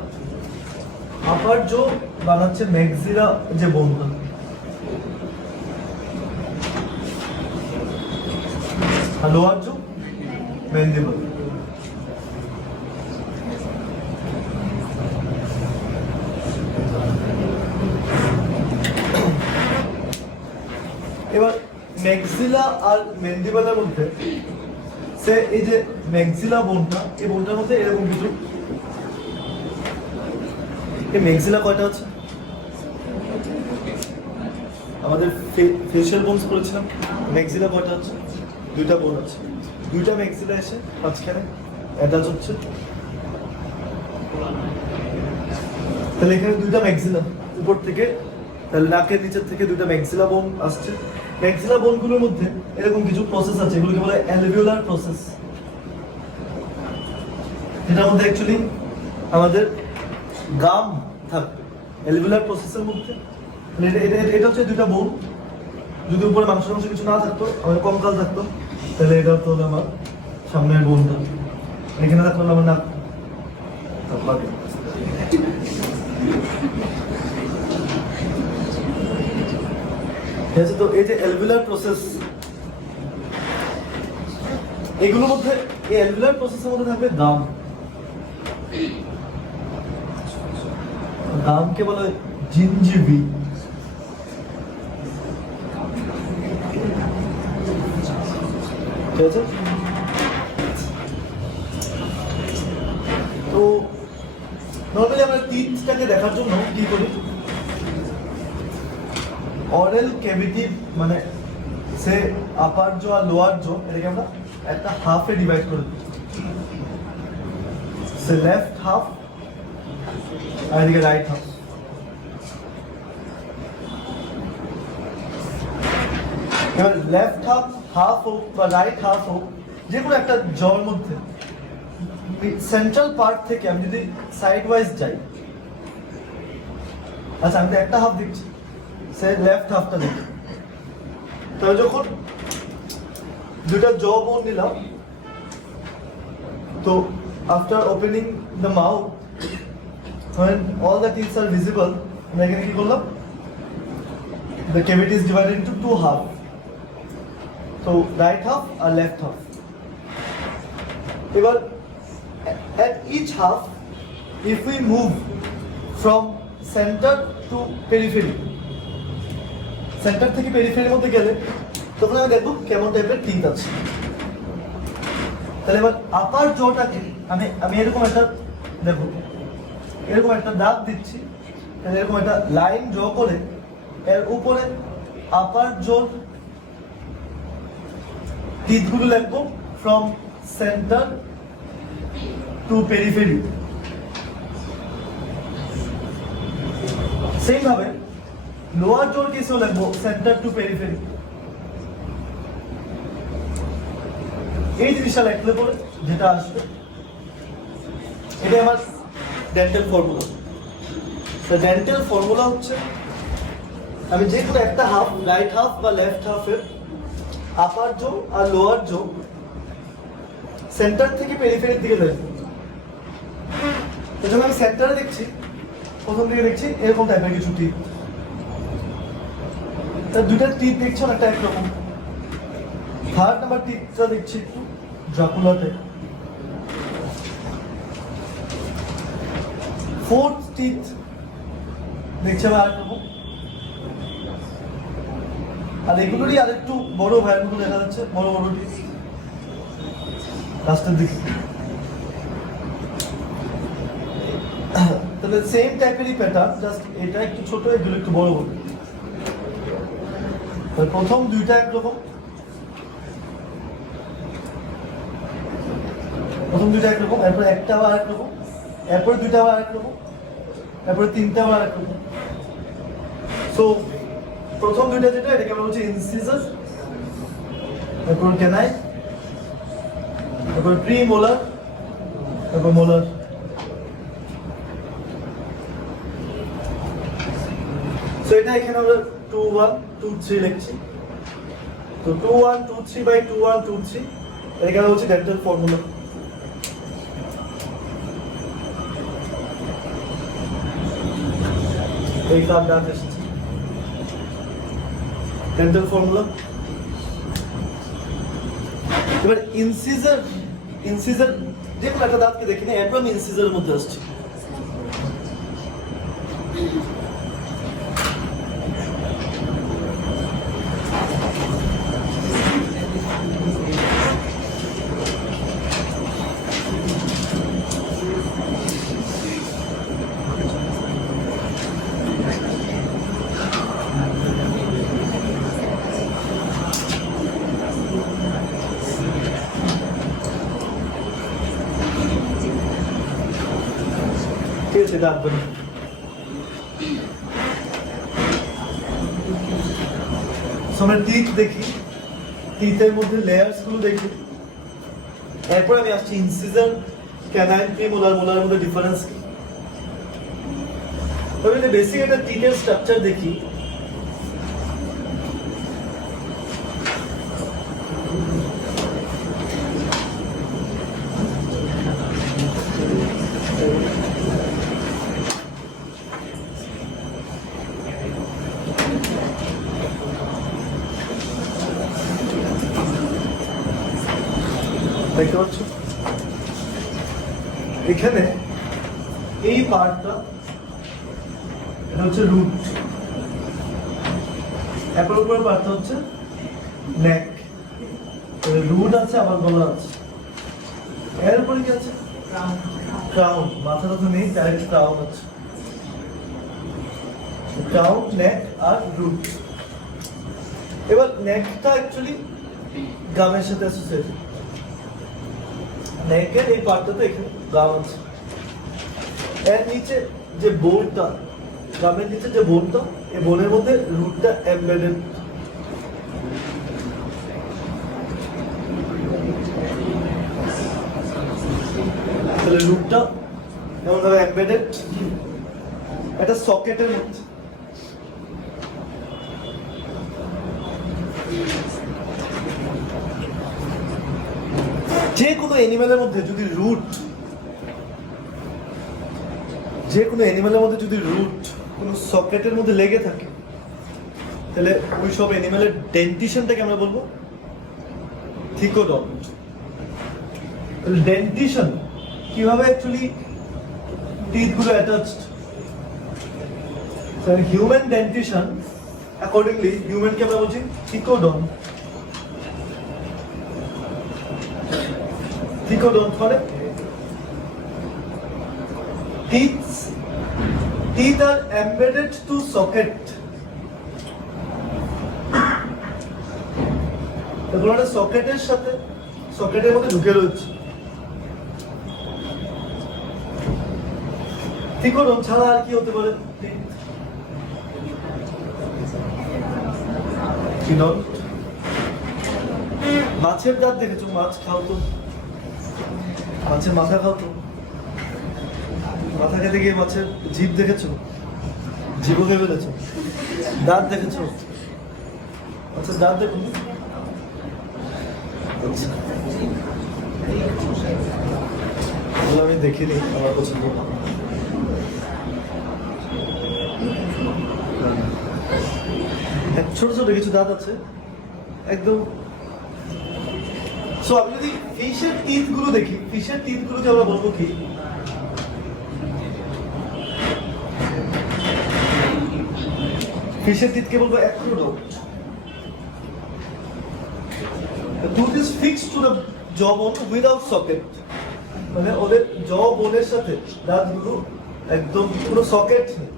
আপার জ বানাচ্ছে ম্যাক্সিলা যে বোনটা, আর লোয়ার জ ম্যান্ডিবল। এবার ম্যাক্সিলা আর ম্যান্ডিবলের মধ্যে সে এই যে ম্যাক্সিলা বোনটা, এই বোনটার মধ্যে এরকম কিছু, এই ম্যাক্সিলা কয়টা আছে? আমাদের ফেশিয়াল বোনস করেছিলাম, ম্যাক্সিলা কয়টা আছে? দুইটা বোন আছে, দুইটা ম্যাক্সিলা এসে মাঝখানে অ্যাটাচ হচ্ছে। তাহলে এখানে দুইটা ম্যাক্সিলা উপর থেকে, তাহলে নাকের নিচের থেকে দুইটা ম্যাক্সিলা বোন আসছে। ম্যাক্সিলা বোনগুলোর মধ্যে এরকম কিছু প্রসেস আছে, এগুলোকে বলে অ্যালভিওলার প্রসেস, যেটার মধ্যে অ্যাকচুয়ালি আমাদের গাম থাকবে অ্যালভিওলার প্রসেসের মধ্যে। এটা হচ্ছে দুইটা বোন। যদি উপরে মাংস কিছু না থাকতো, আমাদের কঙ্কাল থাকতো, তাহলে এটা হতো আমার সামনের বোনটা। এখানে থাকতো আমার নাক। তো এই যে অ্যালভিওলার প্রসেস, এগুলোর মধ্যে এই অ্যালভিওলার প্রসেসের মধ্যে থাকবে গাম। গামকে বলা হয় জিনজিভি। ঠিক আছে, তো নর্মালি আমরা টিথটাকে দেখার জন্য কি করি, অরেল ক্যাভিটি মানে সে আপার জো আর লোয়ার জো, এটাকে আমরা একটা হাফে ডিভাইড করে দিই। সে লেফট হাফ আর এদিকে রাইট হাফ। এবার লেফট হাফ হাফ হোক বা রাইট হাফ হোক, যে কোনো একটা জর মধ্যে সেন্ট্রাল পার্ট থেকে আমি যদি সাইড ওয়াইজ যাই, আচ্ছা আমি তো একটা হাফ দিচ্ছি, সে লেফট হাফটা দেখি, তাহলে যখন দুটা জ বোন নিলাম, তো after opening the mouth when all the teeth are visible, আমরা এখানে কি করলাম? The cavity is divided into two halves. So right half or left half. এবার at each half, if we move from center to periphery, center থেকে periphery মধ্যে গেলে তখন আমি দেখব কেমন টাইপের টিথ আছে। তাহলে এবার আপার জটাকে আমি এরকম একটা দেখো, এরকম একটা দাগ দিচ্ছি, তাহলে এরকম একটা লাইন ড্র করে এর উপরে আপার জোর টিথগুলো লিখবো from centre to periphery. Same ভাবে লোয়ার জোর কেসেও লিখবো সেন্টার টু পেরিফেরি। এই জিনিসটা লিখলে পরে যেটা আসবে এটা আমার ডেন্টাল ফর্মুলা। তো ডেন্টাল ফর্মুলা হচ্ছে আমি যে কোনো একটা হাফ, রাইট হাফ বা লেফট হাফের আপার জো আর লোয়ার জো সেন্টার থেকে পেরিফেরির দিকে যাই। তো যখন আমি সেন্টারে দেখছি, প্রথম দিকে দেখছি এরকম টাইপের কিছু টিপ, দুইটা টিপ দেখছি অনেকটা একরকম। থার্ড নাম্বার টিপটা দেখছি একটু ড্রাকুলাতে। ফোর্থ টিপ দেখছি আমি আরেকরকম। আর এগুলোরই আরেকটু বড় ভাইয়ের মতো দেখা যাচ্ছে, বড় বড় টিপ লাস্টের দিকে। তাহলে সেম টাইপেরই প্যাটার্ন, জাস্ট এটা একটু ছোট, এগুলো একটু বড় বড়। প্রথম দুইটা একরকম, এরপরে একটা আবার আরেক রকম, এরপরে দুইটা আবার আরেক রকম, এরপরে তিনটা আবার আরেক রকম। সো প্রথম দুইটা যেটা, এটাকে আমরা বলছি ইনসিজার, এরপর ক্যানাইন, এরপর প্রি মোলার, এরপর মোলার। সো এটা এখানে আমরা 2 1 2 3 লিখছি। তো 2 1 2 3 বাই 2 1 2 3 এটাকে আমরা বলছি ডেন্টাল ফর্মুলা। এই কার্ডটা এসেছে ডেন্টাল ফর্মুলা। এবার ইনসিজার যে কোনো একটা দাঁতকে দেখি না, এরপর আমি ইনসিজারের মধ্যে আসছি। ঠিক আছে, ডাকবেন। আমরা টিথ দেখি, টিথের মধ্যে লেয়ার্স গুলো দেখি, এরপর আমি আসছি ইনসিজার, ক্যানাইন, প্রিমোলার, মোলার মধ্যে ডিফারেন্স কি। ওইভাবে বেসিক একটা টিথের স্ট্রাকচার দেখি। দেখতে পাচ্ছ এখানে এই পার্টটা, এটা হচ্ছে রুট, এরপর উপরে পার্টটা হচ্ছে নেক। রুট আছে, আবার গলা আছে, এরপরে কি আছে ক্রাউন। মাথাটা তো নেই, ডাইরেক্ট ক্রাউন আছে। ক্রাউন, নেক আর রুট। এবার নেকটা অ্যাকচুয়ালি গামের সাথে অ্যাসোসিয়েটেড। নেকের এই পার্টটাতে এখানে গাম আছে। এর নিচে যে বোনটা, গামের নিচে যে বোনটা, এই বোনের মধ্যে রুটটা এমবেডেড। তাহলে রুটটা এমন ভাবে এমবেডেড একটা সকেটের মধ্যে। যে কোনো অ্যানিমেলের মধ্যে যদি রুট যে কোনো অ্যানিমালের মধ্যে যদি রুট কোনো সকেটের মধ্যে লেগে থাকে তাহলে ওই সব অ্যানিমালের ডেন্টিশনটাকে আমরা বলবো থিকোডন্ট। ডেন্টিশন কিভাবে অ্যাকচুয়ালি টিথগুলো অ্যাটাচড, হিউম্যান ডেন্টিশন অ্যাকর্ডিংলি হিউম্যানকে আমরা বলছি থিকোডন্ট। থিকোডন্ট মানে teeth are embedded to socket. এগুলো একটা সকেটের সাথে সকেটের মধ্যে ঢুকে রয়েছে। থিকোডন্ট ছাড়া আর কি হতে পারে? মাছের দাঁত দেখেছো? মাছ খাও তো, মাছের মাথা খাও তো, মাথা খেতে গিয়ে মাছের জিভ দেখেছো? জিভও খেয়ে ফেলেছো। দাঁত দেখেছো? আচ্ছা দাঁত দেখুন। আমি দেখিনি, আমার পছন্দ না। ছোট ছোট কিছু দাঁত আছে একদম। সো আমি যদি ফিশের টিথ গুলো দেখি, ফিশের টিথ গুলোকে আমরা বলবো কি? ফিশের টিথকে বলবো অ্যাক্রোডন্ট। The tooth is fixed to the jawbone without socket. মানে ওদের jawbone-এর সাথে দাঁতগুলো একদম পুরো সকেট নেই,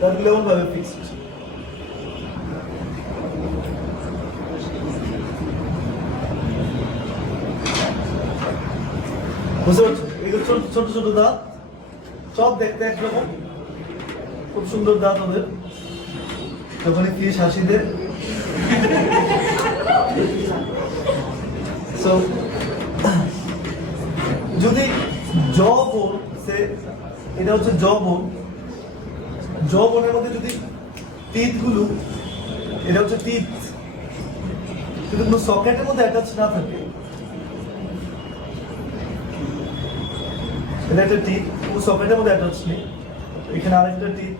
দাঁতগুলো এমন ভাবে ফিক্সড। বুঝতে পারছো? এগুলো ছোট ছোট ছোট দাঁত, সব দেখতে একরকম, খুব সুন্দর দাঁত ওদের। যখনই ফিশ হাসি দেয়, যদি জবন সে, এটা হচ্ছে জবন, জবনের মধ্যে যদি টিথ গুলো, এটা হচ্ছে টিথ, কিন্তু কোনো সকেটের মধ্যে অ্যাটাচ না থাকে, এটা একটা টিথ, কোনো সকেটের মধ্যে অ্যাটাচ নেই, এখানে আরেকটা টিথ।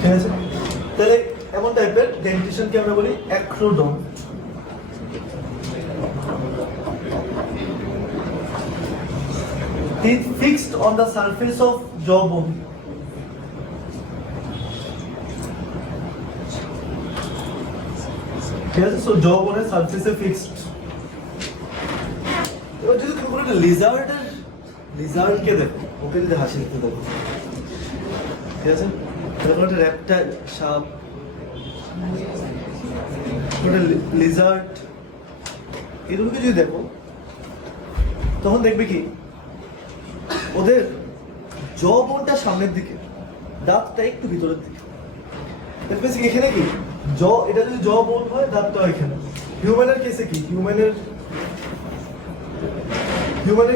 ঠিক আছে, তাহলে এমন টাইপের ডেন্টিশনকে আমরা বলি অ্যাক্রোডন্ট। Teeth fixed on the surface of jawbone. ঠিক আছে, সো জবনের সারফেসে ফিক্সড। এবার যদি তুমি কোনো লিজার্ডকে দেখো, ওকে যদি হাসি দিতে দেখো, ঠিক আছে, এরকম একটা র্যাপটাইল, সাপ, একটা লিজার্ড, এগুলোকে যদি দেখো, তখন দেখবে কি ওদের জবনটা সামনের দিকে, দাঁতটা একটু ভিতরের দিকে। দেখবে এখানে কি এটা যদি জবন হয়, দাঁতটা এখানে। হিউম্যানের কেসে কি, হিউম্যানের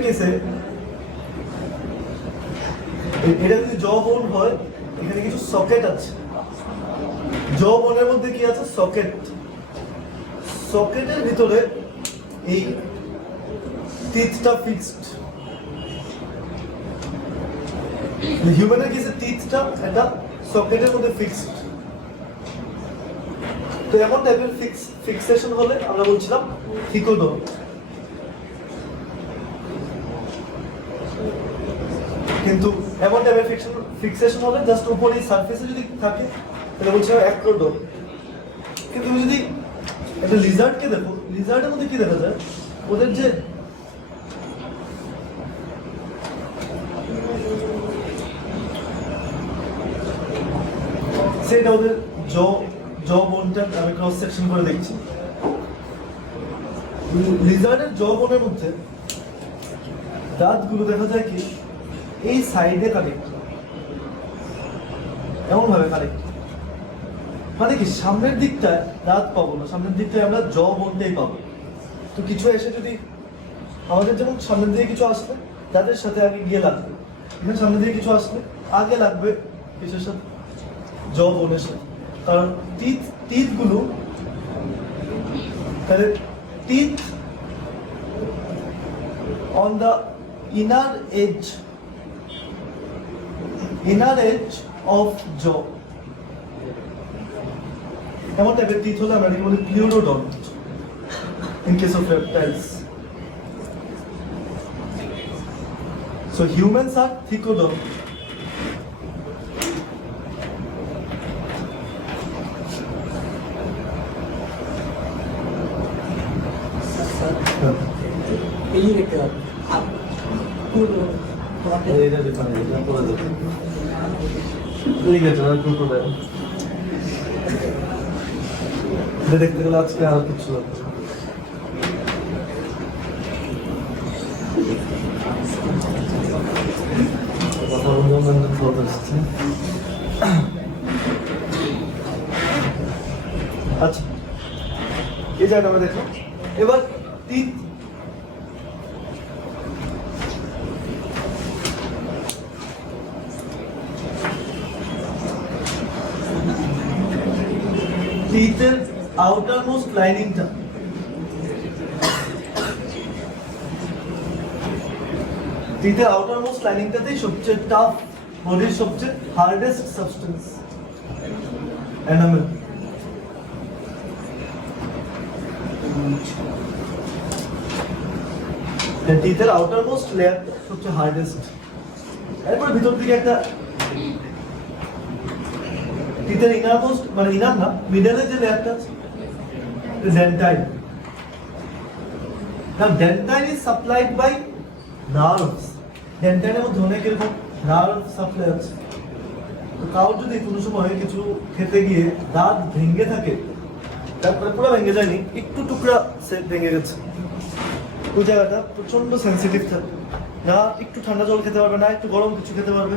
কেসে এটা যদি জবন হয়, এখানে কিছু সকেট আছে, জবনের মধ্যে কি আছে? সকেট। সকেটের ভিতরে এই টিথটা ফিক্সড। হিউম্যানের কেসে টিথটা একটা সকেটের মধ্যে ফিক্সড। তো এমন টাইপের ফিক্সেশন হলে আমরা বলছিলাম থিকোডন্ট। কিন্তু এমন টাইপের ফিক্সেশন হলে জাস্ট উপরে সারফেসে যদি থাকে, তাহলে বলছিলাম অ্যাক্রোডন্ট। কিন্তু তুমি যদি একটা লিজার্ডকে দেখো, লিজার্ডের মধ্যে কি দেখা যায়? ওদের যে সেটা ওদের জবনটা আমি ক্রস সেকশন করে দেখছি। লিজার্ডের জবনের মধ্যে দাঁতগুলো দেখা যায় কি এই সাইডে কানেক্ট, এমন ভাবে কানেক্ট, মানে কি সামনের দিকটায় দাঁত পাবো না, সামনের দিকটায় আমরা জবনটাই পাবো। তো কিছু এসে যদি আমাদের যেমন সামনের দিকে কিছু আসলে দাঁতের সাথে আগে গিয়ে লাগবে, এখানে সামনের দিকে কিছু আসলে আগে লাগবে কিছুর সাথে, জবনের সাথে। কারণ টিথ গুলো, তাহলে teeth on the inner edge of jaw. এমন টাইপের টিথ হলে আমরা বলি প্লিউরোডন্ট in case of reptiles. So humans are thecodont. এই রেখে এটা দেখুন এটা পড়ে যাবে ঠিক আছে আর একটু পড়ে এটা দেখতে গেলে আজকে আর কিছু লাগবে আচ্ছা এই জায়গাটা আমরা দেখো এবার টিথ টিথের আউটারমোস্ট লাইনিংটা টিথের আউটারমোস্ট লাইনিংটাতেই সবচেয়ে টাফ বডির সবচেয়ে hardest substance enamel টিথের outermost layer সবচেয়ে হার্ডেস্ট এরপর ভিতর দিকে একটা টিথের ইনারমোস্ট মানে ইনার না মিডলে যে লেয়ারটা আছে ডেন্টাইল now dentine is supplied by nerves ডেন্টাইলের মধ্যে অনেক এরকম নার্ভ সাপ্লাই আছে তো কাউ যদি কোনো সময় কিছু খেতে গিয়ে দাঁত ভেঙে থাকে তারপরে পুরো ভেঙে যায়নি একটু টুকরা সেট ভেঙে গেছে ওই জায়গাটা প্রচন্ড সেন্সিটিভ থাকে না একটু ঠান্ডা জল খেতে পারবে না একটু গরম কিছু খেতে পারবে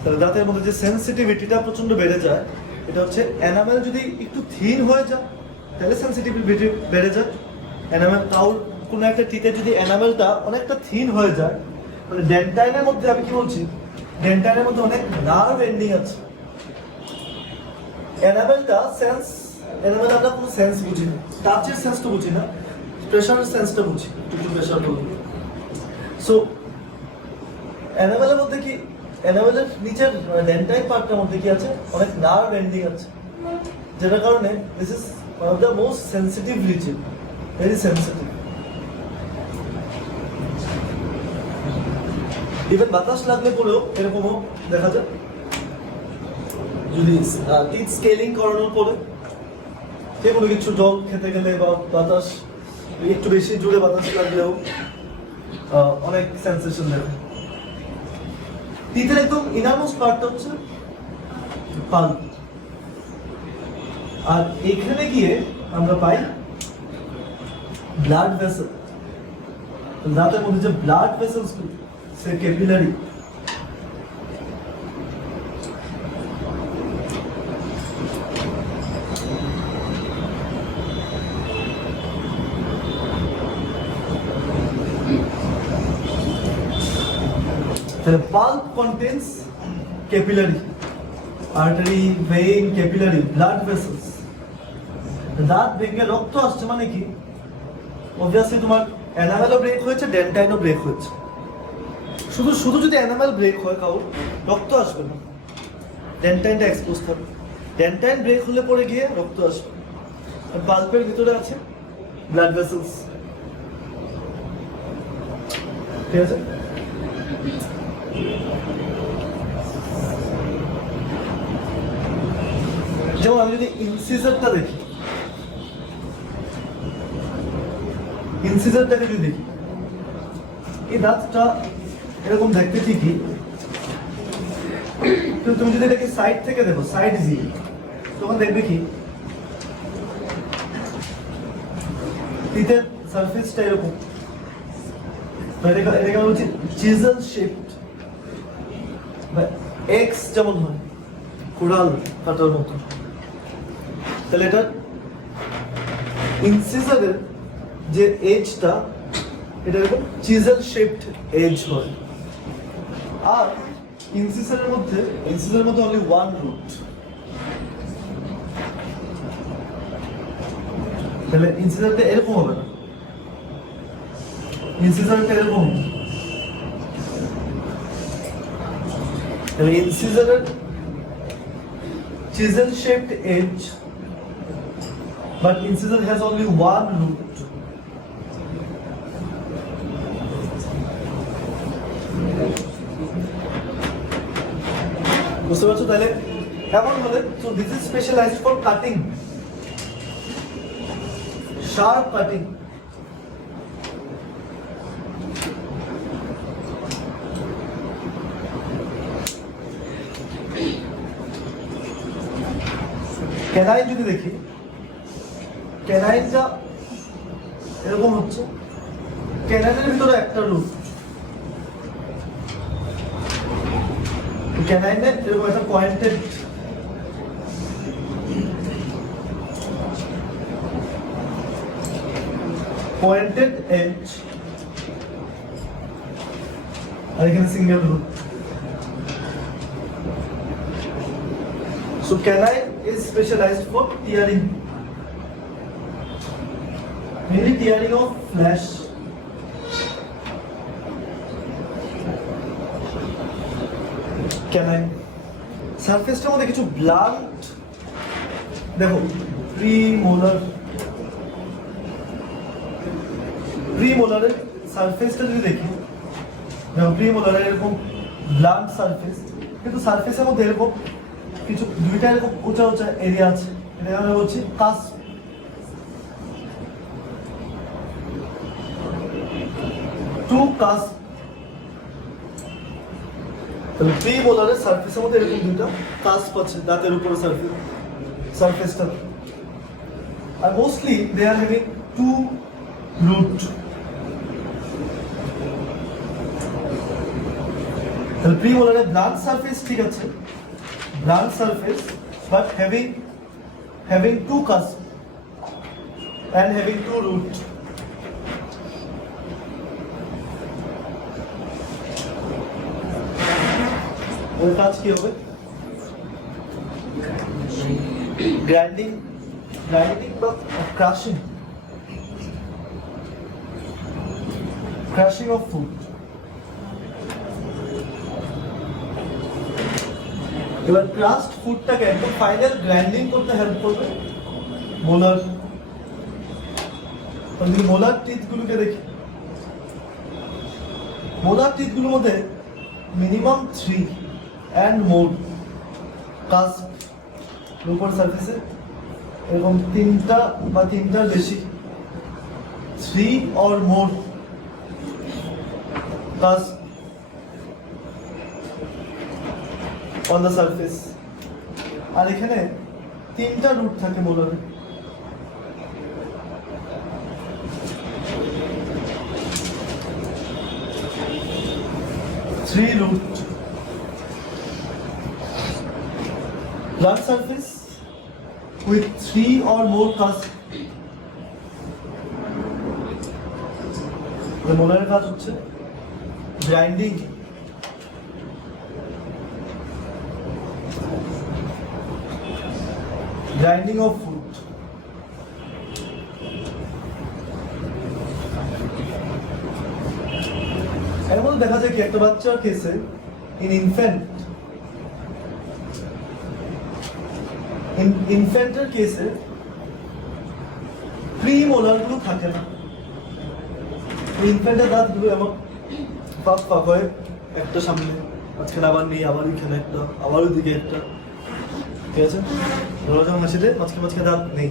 তাহলে দাঁতের মধ্যে যে সেন্সিটিভিটিটা প্রচন্ড বেড়ে যায় এটা হচ্ছে এনামেল যদি একটু থিন হয়ে যায় তাহলে সেন্সিটিভিটি বেড়ে যায় এনামেল কাউর কোনো একটা টিতে যদি এনামেলটা অনেকটা থিন হয়ে যায় মানে ডেন্টাইনের মধ্যে আমি কি বলছি ডেন্টাইনের মধ্যে অনেক নার্ভ এন্ডিং আছে এনামেলটা সেন্স এনামেল আমরা কোনো সেন্স বুঝি না টাচের সেন্স তো বুঝি না প্রেশারের সেন্সটা বুঝি একটু প্রেশার বলবো সো এনামেলের মধ্যে কি এনামেলের নিচের ডেন্টাইল পার্টটার মধ্যে কি আছে অনেক নার্ভ এন্ডিং আছে যেটার কারণে this is one of the most sensitive reason very sensitive even বাতাস লাগলে পরেও এরকমও দেখা যায় যদি টিথ স্কেলিং করানোর পরে যে কোনো কিছু জল খেতে গেলে বা বাতাস একটু বেশি জোরে বাতাস লাগলেও অনেক সেন্সেশন দেবে টিথের একদম ইনারমোস্ট পার্টটা হচ্ছে পাল্প আর এখানে গিয়ে আমরা পাই ব্লাড ভেসেল দাঁতের মধ্যে যে blood vessels say capillary The pulp contains capillary, artery, vein, capillary, blood vessels. দাঁত ভেঙে রক্ত আসছে মানে কি অবভিয়াসলি তোমার এনামেলও ব্রেক হয়েছে ডেন্টাইনও ব্রেক হয়েছে শুধু শুধু যদি এনামেল ব্রেক হয় কাউ রক্ত আসবে না ডেন্টাইনটা এক্সপোজ থাকবে ডেন্টাইন ব্রেক হলে পরে গিয়ে রক্ত আসবে আর পাল্পের ভিতরে আছে ব্লাড ভেসেলস ঠিক আছে যেমন আমি যদি ইনসিজারটা দেখি ইনসিজারটাকে যদি দেখি এই দাঁতটা এরকম দেখতে ঠিকই কিন্তু তুমি যদি এটাকে সাইড থেকে দেখো সাইড ভিউ তখন দেখবে কি টিথের সারফেসটা এরকম এটাকে আমরা বলছি চিজেল শেপড বা এক্স যেমন হয় কুড়াল কাটার মতো তাহলে এটা ইনসিজারের যে এজটা এটা এরকম চিজেল শেপড এজ হয় আর ইনসিজারের মধ্যে অনলি ওয়ান রুট তাহলে ইনসিজারটা এরকম হবে না ইনসিজারটা এরকম, ইনসিজারের chisel shaped edge, but incisor has only one root. বুঝতে পারছো? তাহলে কেমন হলে, so this is specialized for cutting, sharp cutting. Canine যদি দেখি, ক্যানাইনটা এরকম হচ্ছে, ক্যানাইনের ভিতরে একটা রুট, ক্যানাইনে এরকম একটা পয়েন্টেড এজ, আর এখানে single root. So canine is specialized for tearing, mainly tearing of flesh. Canine সারফেসটার মধ্যে কিছু ব্লান্ট, দেখো প্রিমোলারের সারফেসটা যদি দেখি, দেখো প্রিমোলারের এরকম ব্লান্ট সারফেস, কিন্তু সারফেসের মধ্যে এরকম কিছু দুইটা এরকম উঁচা উঁচা এরিয়া আছে, এটা আমরা বলছি কাস্প। টু কাস্প, তাহলে প্রিমোলারের সারফেসের মধ্যে এরকম দুইটা কাস্প আছে দাঁতের উপরে সারফেসটা, আর mostly they are having two root. তাহলে প্রিমোলারের ব্লান্ট সারফেস ঠিক আছে, blunt surface but having two cusp and having two root. ওর কাজ কি হবে? গ্রাইন্ডিং বা ক্রাশিং অফ ফুড। এবার ক্রাস্ট ফুডটাকে একদম ফাইনাল গ্রাইন্ডিং করতে হেল্প করবে মোলার। তাহলে মোলার টিথগুলোকে দেখি, মোলার টিথগুলোর মধ্যে মিনিমাম 3 and more কাস্প লোপার সারফেসে, এরকম 3টা বা 3টার বেশি, 3 or more cusp on the surface, আর এখানে 3টা রুট থাকে মোলারে। Three root, blunt surface with 3 or more cusp. মোলারের কাজ হচ্ছে গ্রাইন্ডিং, grinding of food. এর মধ্যে দেখা যায় কি একটা বাচ্চার কেসে ইনফ্যান্টের কেসে প্রিমোলার গুলো থাকে না, ইনফ্যান্টের দাঁতগুলো এমন ফাঁক হয়, একটা সামনে, মাঝখানে আবার নেই, আবার এখানে একটা, আবার ওইদিকে একটা, ঠিক আছে? যখন হাসিতে মাঝখানে দাঁত নেই।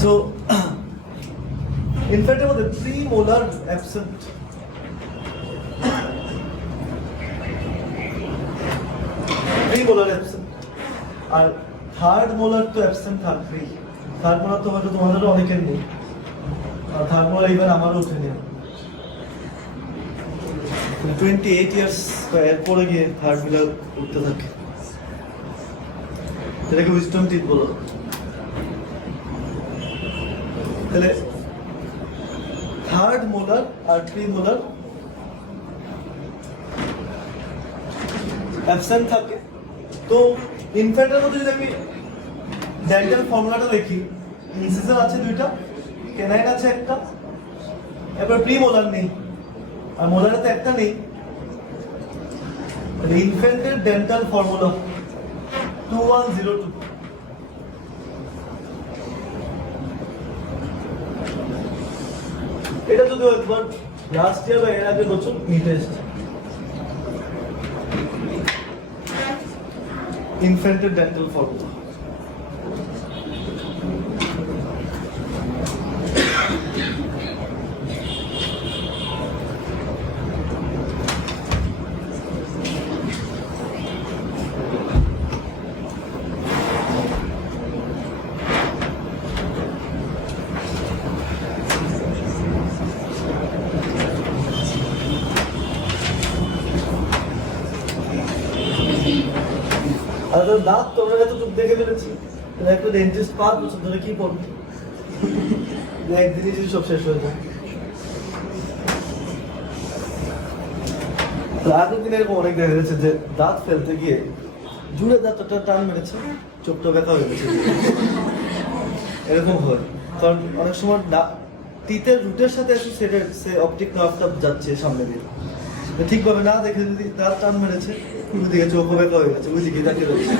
সো ইনফ্যান্টের মধ্যে প্রিমোলার অ্যাবসেন্ট, আর থার্ড মোলার তো অ্যাবসেন্ট থাকবেই। থার্ড মোলার তো হয়তো তোমাদেরও অনেকের নেই, আর থার্ড মোলার এবার আমারও ওঠেনি। 28 ইয়ার্স এরপরে গিয়ে থার্ড মোলার উঠতে থাকে, এটাকে উইজডম টিথ বলো। তাহলে থার্ড মোলার আর প্রিমোলার অ্যাবসেন্ট থাকে। তো ইনফ্যান্টের মধ্যে যদি আমি ডেন্টাল ফর্মুলাটা দেখি, ইনসিজার আছে 2টা, ক্যানাইন আছে একটা, এবার প্রিমোলার নেই, আর মোলারে তো একটা নেই। ইনফ্যান্টের ডেন্টাল ফর্মুলা 2102। এটা যদি একবার লাস্ট ইয়ার বা এর আগের বছর নিতে এসেছে। ইনফ্যান্টের ডেন্টাল ফর্মুলা। আর দাঁত তোমরা এত চুপ দেখে ফেলেছি, একটা ডেন্টিস্ট 5 বছর ধরে কি করবে, একদিনই যদি সব শেষ হয়ে যায়। আগের দিন এরকম অনেক দেখা গেছে যে দাঁত ফেলতে গিয়ে জুড়ে দাঁতটা টান মেরেছে, চোখটা ব্যথা হয়ে গেছে। এরকম হয় কারণ অনেক সময় টিতের রুটের সাথে সে অপটিক নার্ভটা যাচ্ছে সামনে দিয়ে, ঠিকভাবে না দেখে যদি দাঁত টান মেরেছে, ওইদিকে চোখ ব্যথা হয়ে গেছে, ওইদিকে তাকিয়ে রয়েছে।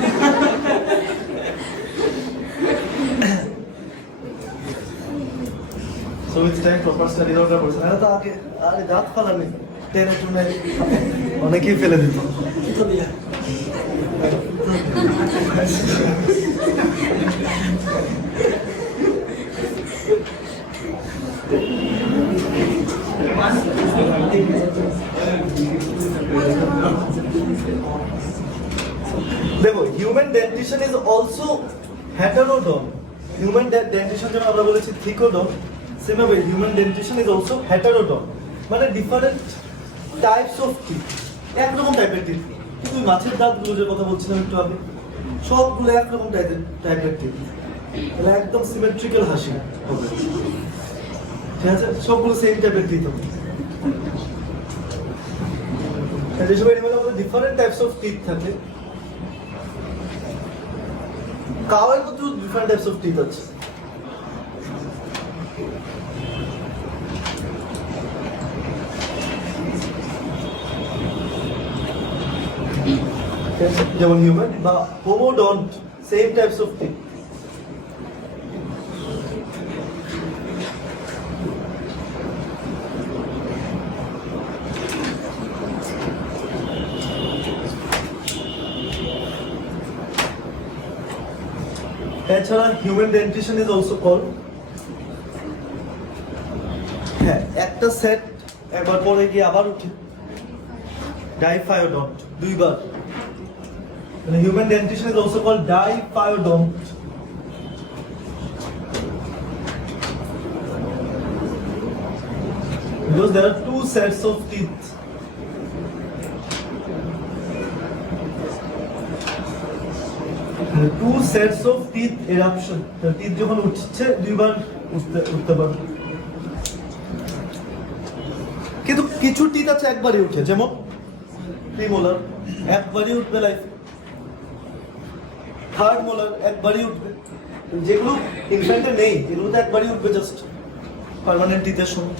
So it's time proper study দরকার পড়ছে। না তো আগে আরে দাঁত ফালা নেই, টেনে টুনে অনেকেই ফেলে দিত। দেখো human dentition is also heterodont. Human dentition যেমন আমরা বলেছি থিকোডন, সেমভাবে human dentition is also heterodont, মানে ডিফারেন্ট টাইপস অফ টিথ, একরকম টাইপের টিথ। কিন্তু মাছের দাঁতগুলো যে কথা বলছিলাম একটু আগে, সবগুলো একরকম টাইপের টিথ, তাহলে একদম সিমেট্রিক্যাল হাসি হবে, ঠিক আছে? সবগুলো সেম টাইপের টিথ হবে। যেসব অ্যানিমালের মধ্যে ডিফারেন্ট টাইপস অফ টিথ থাকে, কাউয়ের মধ্যেও ডিফারেন্ট টাইপস অফ টিথ আছে। যেমন হিউম্যান বা homodont, same types of teeth. এছাড়া human dentition is also called, হ্যাঁ একটা সেট একবার পরে গিয়ে আবার উঠে, ডাইফায়োডন্ট, দুইবার। Human dentition is also called diphyodont. Because there are two sets of teeth. Two sets of teeth eruption. The teeth যখন উঠছে দুইবার উঠতে পারে। কিন্তু কিছু টিথ আছে একবারই উঠে, যেমন প্রিমোলার একবারই উঠবে লাইফ, থার্ড মোলার একবারই উঠবে। যেগুলো ইনফ্যান্টে নেই এগুলো তো একবারই উঠবে, জাস্ট পার্মানেন্ট টিথের সময়।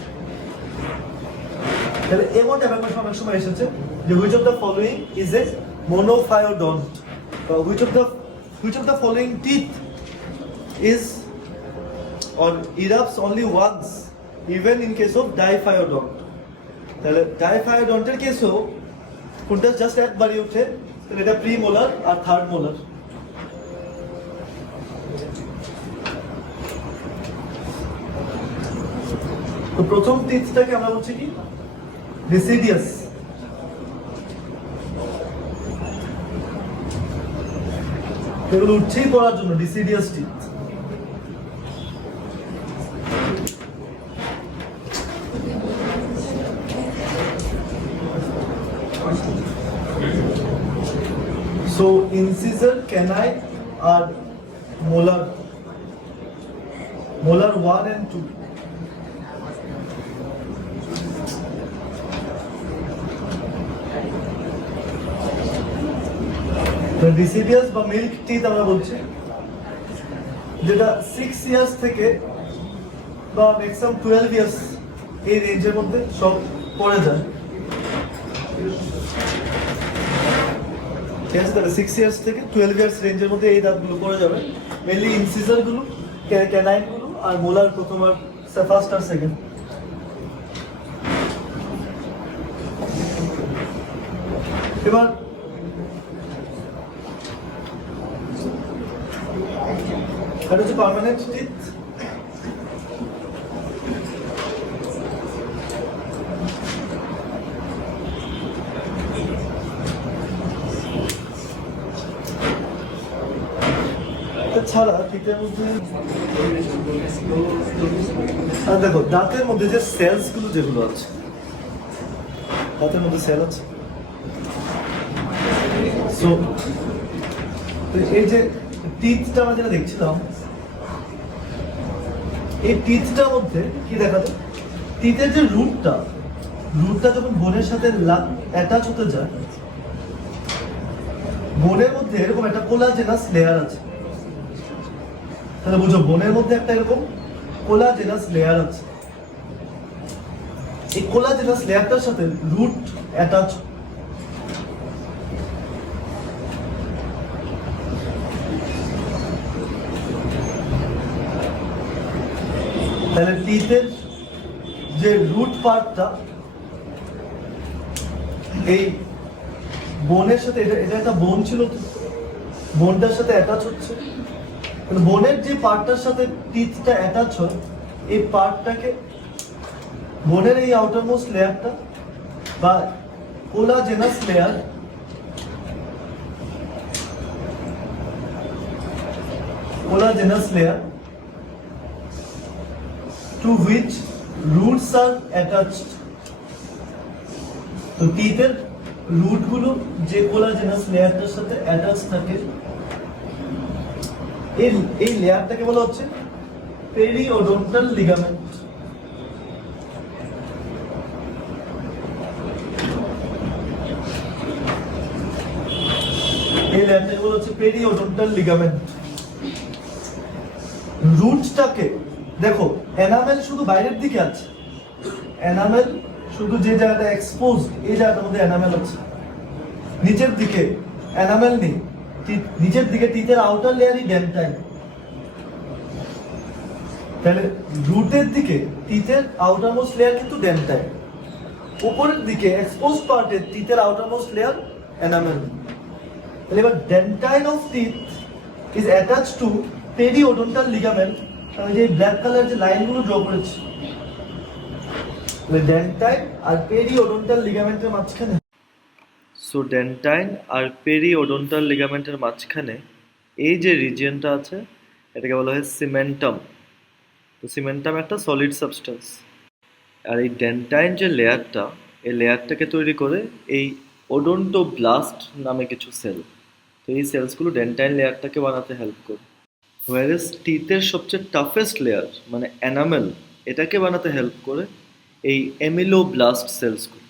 তাহলে এমন ব্যাপার অনেক সময় এসেছে যে which of the following is a monophyodont, বা which of the following teeth is or erupts only once even in case of diphyodont। তাহলে ডাইফায়োডন্টের কেসেও কোনটা জাস্ট একবারই উঠে, তাহলে এটা প্রিমোলার আর থার্ড মোলার। তো প্রথম টিথটাকে আমরা বলছি কি ডিসিডিয়াস। এগুলো উঠছেই পড়ার জন্য deciduous teeth. So incisor, canine are molar 1 and 2. Deciduous বা মিল্ক টিথ আমরা বলছি, যেটা 6 ইয়ার্স থেকে বা ম্যাক্সিমাম 12 ইয়ার্স এই রেঞ্জের মধ্যে সব পড়ে যায়। ঠিক আছে, তাহলে 6 ইয়ার্স থেকে 12 ইয়ার্স রেঞ্জের মধ্যে এই দাঁতগুলো পড়ে যাবে। মেনলি ইনসিজারগুলো, ক্যানাইনগুলো আর মোলার প্রথম আর ফার্স্ট আর সেকেন্ড। এবার এটা হচ্ছে পার্মানেন্ট টিথ। ছাড়া টিথের মধ্যে দেখো দাঁতের মধ্যে যে সেলস গুলো যেগুলো আছে, দাঁতের মধ্যে সেল আছে। সো এই যে টিথটা আমরা যেটা দেখছিলাম, এই টিথটার মধ্যে কি দেখা যায়, টিথের যে রুটটা যখন বোনের সাথে অ্যাটাচ হতে যায়, বোনের মধ্যে এরকম একটা কোলাজেনাস লেয়ার আছে। তাহলে বুঝো বোনের মধ্যে একটা এরকম কোলাজেনাস লেয়ার আছে। এই কোলাজেনাস লেয়ারটার সাথে রুট অ্যাটাচ। তাহলে টিথের যে রুট পার্টটা এই বোনের সাথে, এটা একটা বোন ছিল, বোনটার সাথে অ্যাটাচ হচ্ছে। বোনের যে পার্টটার সাথে টিথটা অ্যাটাচ হয়, এই পার্টটাকে বোনের এই আউটারমোস্ট লেয়ারটা বা কোলাজেনাস layer, to which roots are attached. তো টিথের রুট গুলো যে কোলাজেনাস লেয়ারটার সাথে অ্যাটাচ থাকে, এই লেয়ারটাকে বলা হচ্ছে পেরিওডন্টাল লিগামেন্ট। এই লেয়ারটাকে বলা হচ্ছে পেরিওডন্টাল লিগামেন্ট। রুটটাকে দেখো, এনামেল শুধু বাইরের দিকে আছে, এনামেল শুধু যে জায়গাটা এক্সপোজ, এই জায়গাটার মধ্যে এনামেল আছে। নিচের দিকে এনামেল নেই, নিচের দিকে টিথের আউটার লেয়ারই ডেন্টাইন। তাহলে রুটের দিকে টিথের আউটারমোস্ট লেয়ার কিন্তু ডেন্টাইন, উপরের দিকে এক্সপোজ পার্টের টিথের আউটারমোস্ট লেয়ার এনামেল। তাহলে এবার dentine of teeth is attach to periodontal ligament. আমি যে ব্ল্যাক কালার যে লাইনগুলো ড্র করেছি, ডেন্টাইন আর পেরিওডন্টাল লিগামেন্টের মাঝখানে, সো ডেন্টাইন আর পেরিওডন্টাল লিগামেন্টের মাঝখানে এই যে রিজিয়নটা আছে, এটাকে বলা হয় সিমেন্টাম। তো সিমেন্টাম একটা সলিড সাবস্টেন্স, আর এই ডেন্টাইন যে লেয়ারটা, এই লেয়ারটাকে তৈরি করে এই ওডোন্টোব্লাস্ট নামে কিছু সেল। তো এই সেলসগুলো ডেন্টাইন লেয়ারটাকে বানাতে হেল্প করে। হোয়ারেস টিথের সবচেয়ে টাফেস্ট লেয়ার মানে এনামেল, এটাকে বানাতে হেল্প করে এই এমিলোব্লাস্ট সেলসগুলো।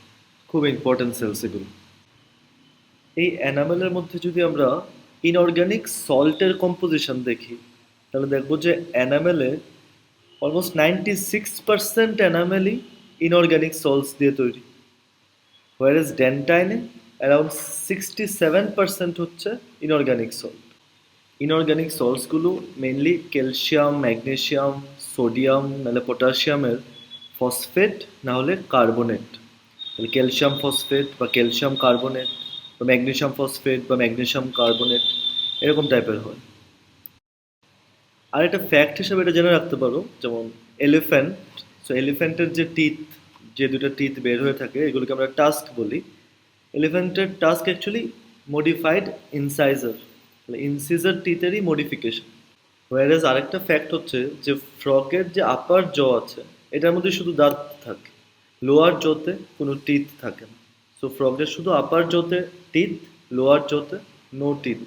খুব ইম্পর্টেন্ট সেলস এগুলো। এই এনামেলের মধ্যে যদি আমরা ইনঅর্গ্যানিক সল্টের কম্পোজিশন দেখি, তাহলে দেখবো যে এনামেলে অলমোস্ট 96% এনামেলই ইনঅর্গ্যানিক সল্টস দিয়ে তৈরি। হোয়ারেস ডেন্টাইনে অ্যারাউন্ড 67% হচ্ছে ইনঅর্গ্যানিক সল্ট। ইনঅর্গ্যানিক সল্টসগুলো মেনলি ক্যালসিয়াম, ম্যাগনেসিয়াম, সোডিয়াম নাহলে পটাশিয়ামের ফসফেট না হলে কার্বনেট। তাহলে ক্যালসিয়াম ফসফেট বা ক্যালসিয়াম কার্বনেট বা ম্যাগনেসিয়াম ফসফেট বা ম্যাগনেসিয়াম কার্বনেট এরকম টাইপের হয়। আর একটা ফ্যাক্ট হিসেবে এটা জেনে রাখতে পারো, যেমন এলিফ্যান্ট, সো এলিফ্যান্টের যে টিথ, যে দুটো টিথ বের হয়ে থাকে, এগুলোকে আমরা টাস্ক বলি। এলিফ্যান্টের tusk actually modified incisor, incisor টিথেরই মডিফিকেশন। হোয়ারেজ আরেকটা ফ্যাক্ট হচ্ছে যে ফ্রকের যে আপার জ আছে, এটার মধ্যে শুধু দাঁত থাকে, লোয়ার জতে কোনো টিথ থাকে না। সো ফ্রকের শুধু আপার জতে টিথ, লোয়ার জতে নো টিথ।